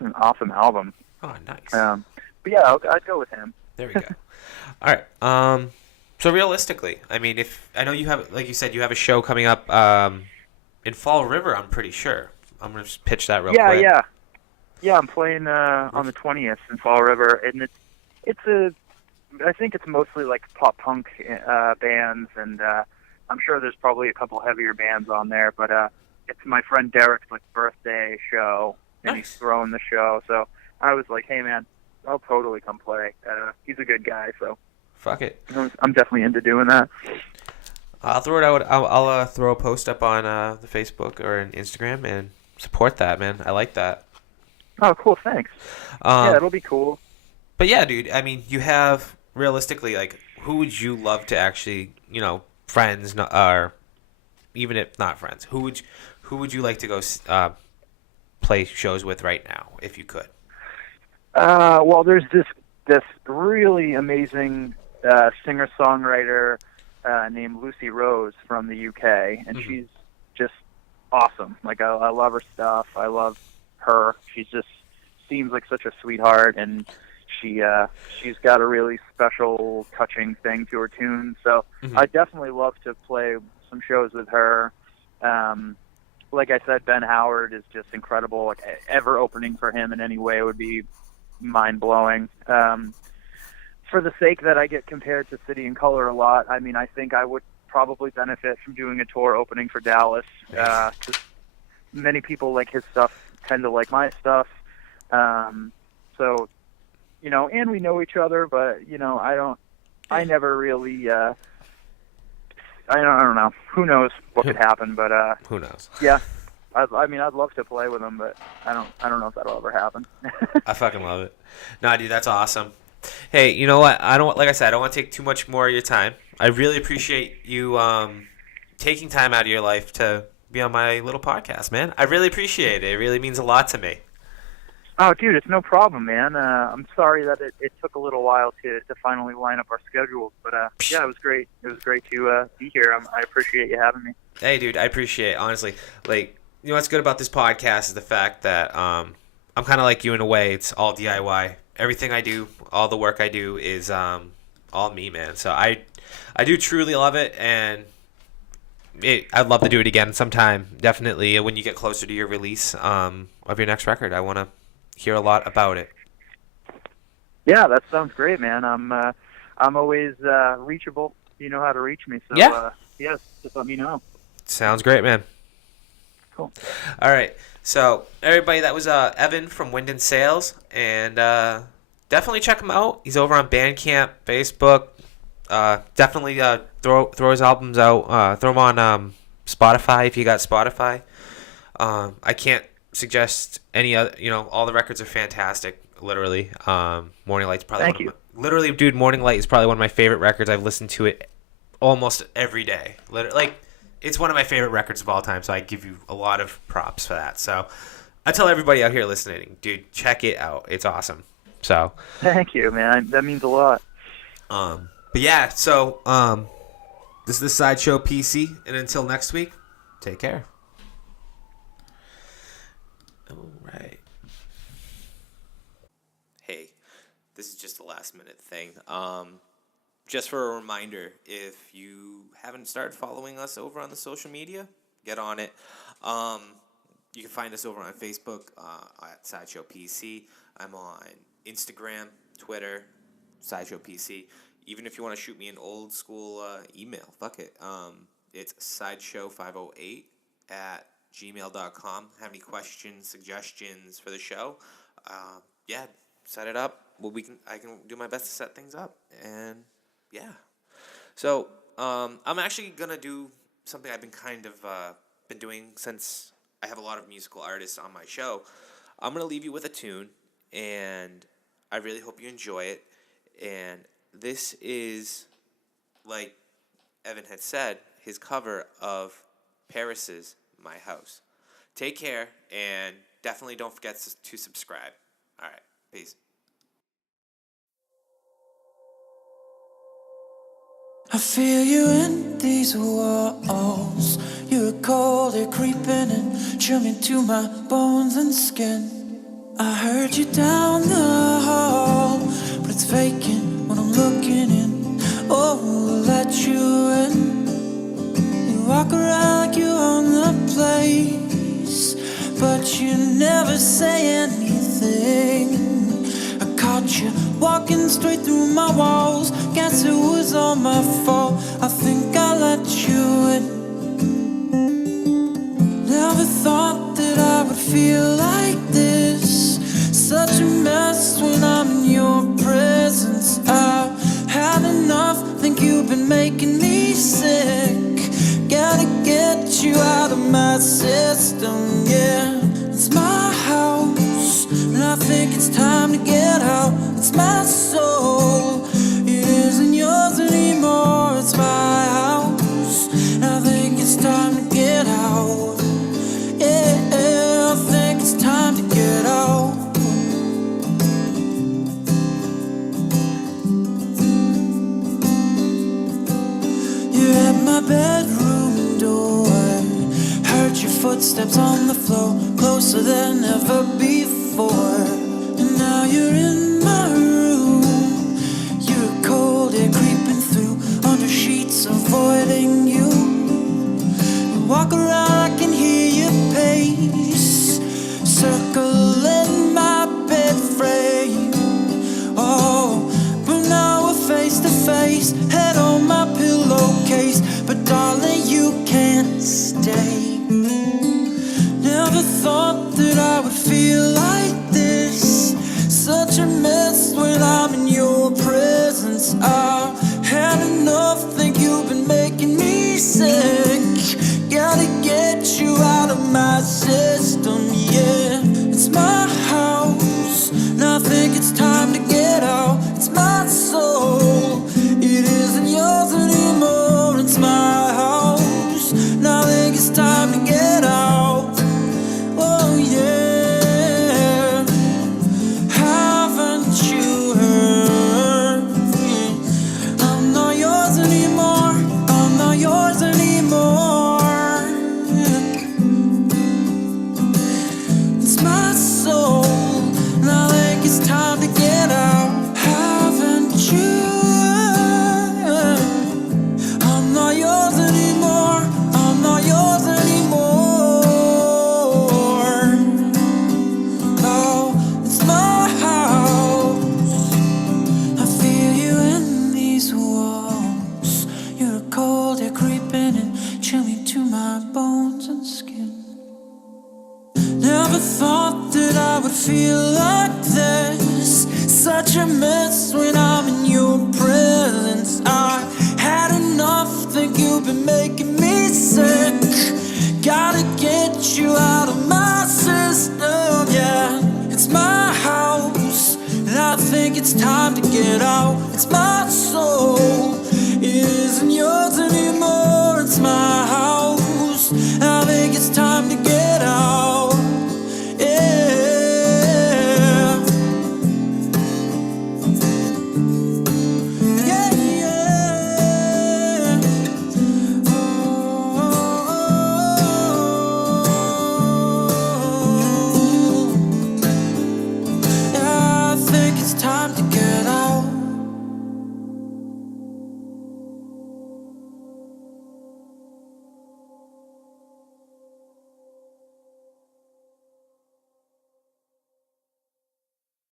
an awesome album. Oh, nice. But yeah, I'd go with him. There we go. All right. So realistically, I mean, if I know you have, like you said, you have a show coming up in Fall River, I'm pretty sure. I'm gonna just pitch that real quick. Yeah. I'm playing on the 20th in Fall River, and I think it's mostly like pop punk bands, and I'm sure there's probably a couple heavier bands on there, but it's my friend Derek's like birthday show, and Nice. He's throwing the show, so I was like, hey man, I'll totally come play. He's a good guy, so Fuck it. I'm definitely into doing that. I'll throw it out. I'll throw a post up on the Facebook or an Instagram and support that, man. I like that. Oh, cool, thanks. Yeah, it'll be cool. But yeah, dude, I mean, you have, realistically, like, who would you love to actually, you know, friends, or even if not friends, who would you like to go play shows with right now, if you could? Well, there's this really amazing singer-songwriter named Lucy Rose from the UK, and she's just awesome. Like, I love her stuff. I love her. She just seems like such a sweetheart, and she's got a really special, touching thing to her tunes. So I definitely love to play some shows with her. Like I said, Ben Howard is just incredible. Like, ever opening for him in any way would be mind-blowing. For the sake that I get compared to City and Color a lot, I mean, I think I would probably benefit from doing a tour opening for Dallas. Just many people like his stuff tend to like my stuff. So, you know, and we know each other, but, you know, I never really, I don't know. Who knows what could happen, but, who knows? Yeah. I mean, I'd love to play with him, but I don't know if that'll ever happen. I fucking love it. Nah, dude, that's awesome. Hey, you know what? Like I said, I don't want to take too much more of your time. I really appreciate you taking time out of your life to be on my little podcast, man. I really appreciate it. It really means a lot to me. Oh, dude, it's no problem, man. I'm sorry that it took a little while to finally line up our schedules, but yeah, it was great. It was great to be here. I appreciate you having me. Hey, dude, I appreciate it, honestly. Like, you know what's good about this podcast is the fact that I'm kind of like you in a way. It's all DIY. Everything I do, all the work I do is all me, man. So I do truly love it, and I'd love to do it again sometime. Definitely when you get closer to your release of your next record. I want to hear a lot about it. Yeah, that sounds great, man. I'm always reachable. You know how to reach me, so yes, just let me know. Sounds great, man. Cool. All right. So, everybody, that was Evan from Wind and Sails. And definitely check him out. He's over on Bandcamp, Facebook. Definitely throw his albums out. Throw them on Spotify if you got Spotify. I can't suggest any other. All the records are fantastic. Literally, Morning Light's probably Thank you. Literally, dude, Morning Light is probably one of my favorite records. I've listened to it almost every day. Literally, it's one of my favorite records of all time. So I give you a lot of props for that. So I tell everybody out here listening, dude, check it out. It's awesome. So thank you, man. That means a lot. But yeah, so this is the Sideshow PC, and until next week, take care. All right. Hey, this is just a last minute thing. Just for a reminder, if you haven't started following us over on the social media, get on it. You can find us over on Facebook at Sideshow PC. I'm on Instagram, Twitter, Sideshow PC. Even if you want to shoot me an old school email, fuck it. It's sideshow508@gmail.com. Have any questions, suggestions for the show? Yeah, set it up. Well, I can do my best to set things up, and yeah. So I'm actually gonna do something I've been been doing since I have a lot of musical artists on my show. I'm gonna leave you with a tune, and I really hope you enjoy it. And this is, like Evan had said, his cover of Paris's My House. Take care, and definitely don't forget to subscribe. All right, peace. I feel you in these walls. You're cold, you're creeping and chilling to my bones and skin. I heard you down the hall, but it's vacant when I'm looking in. Oh, we'll let you in. You walk around like you own the place, but you never say anything. I caught you walking straight through my walls. Guess it was all my fault. I think I let you in. Never thought that I would feel like this. Such a mess when I'm in your presence. I've had enough, think you've been making me sick. Gotta get you out of my system, yeah. It's my house, and I think it's time to get out. It's my soul, it isn't yours anymore. It's my house, and I think it's time to get out. Yeah, I think it's time to get out. You're at my bedroom door. Heard your footsteps on the floor, closer than ever before. And now you're in my room. You're cold, you're creeping through under sheets, avoiding you. You walk around, I can hear your pace, circling my bed frame. Oh, but now we're face to face, head on my pillowcase. But darling, you can't stay. Never thought that I would feel like this. Such a mess when I'm in your presence. I've had enough, think you've been making me sick. Gotta get you out of my system, yeah. It's my house, and I think it's time to get out. It's my soul, it isn't yours anymore. It's my house, and I think it's time to get out. Oh yeah, haven't you heard? I'm not yours anymore, I'm not yours anymore. It's my soul, and I think it's time to get out. Haven't you heard? I'm not yours anymore, I'm not yours anymore. No, it's my house. I feel you in these walls. You're cold, you're creeping and chilling to my bones and skin. Never thought that I I would feel like this. Such a mess when I'm in your presence. I had enough, think you've been making me sick. Gotta get you out of my system, yeah. It's my house, and I think it's time to get out. It's my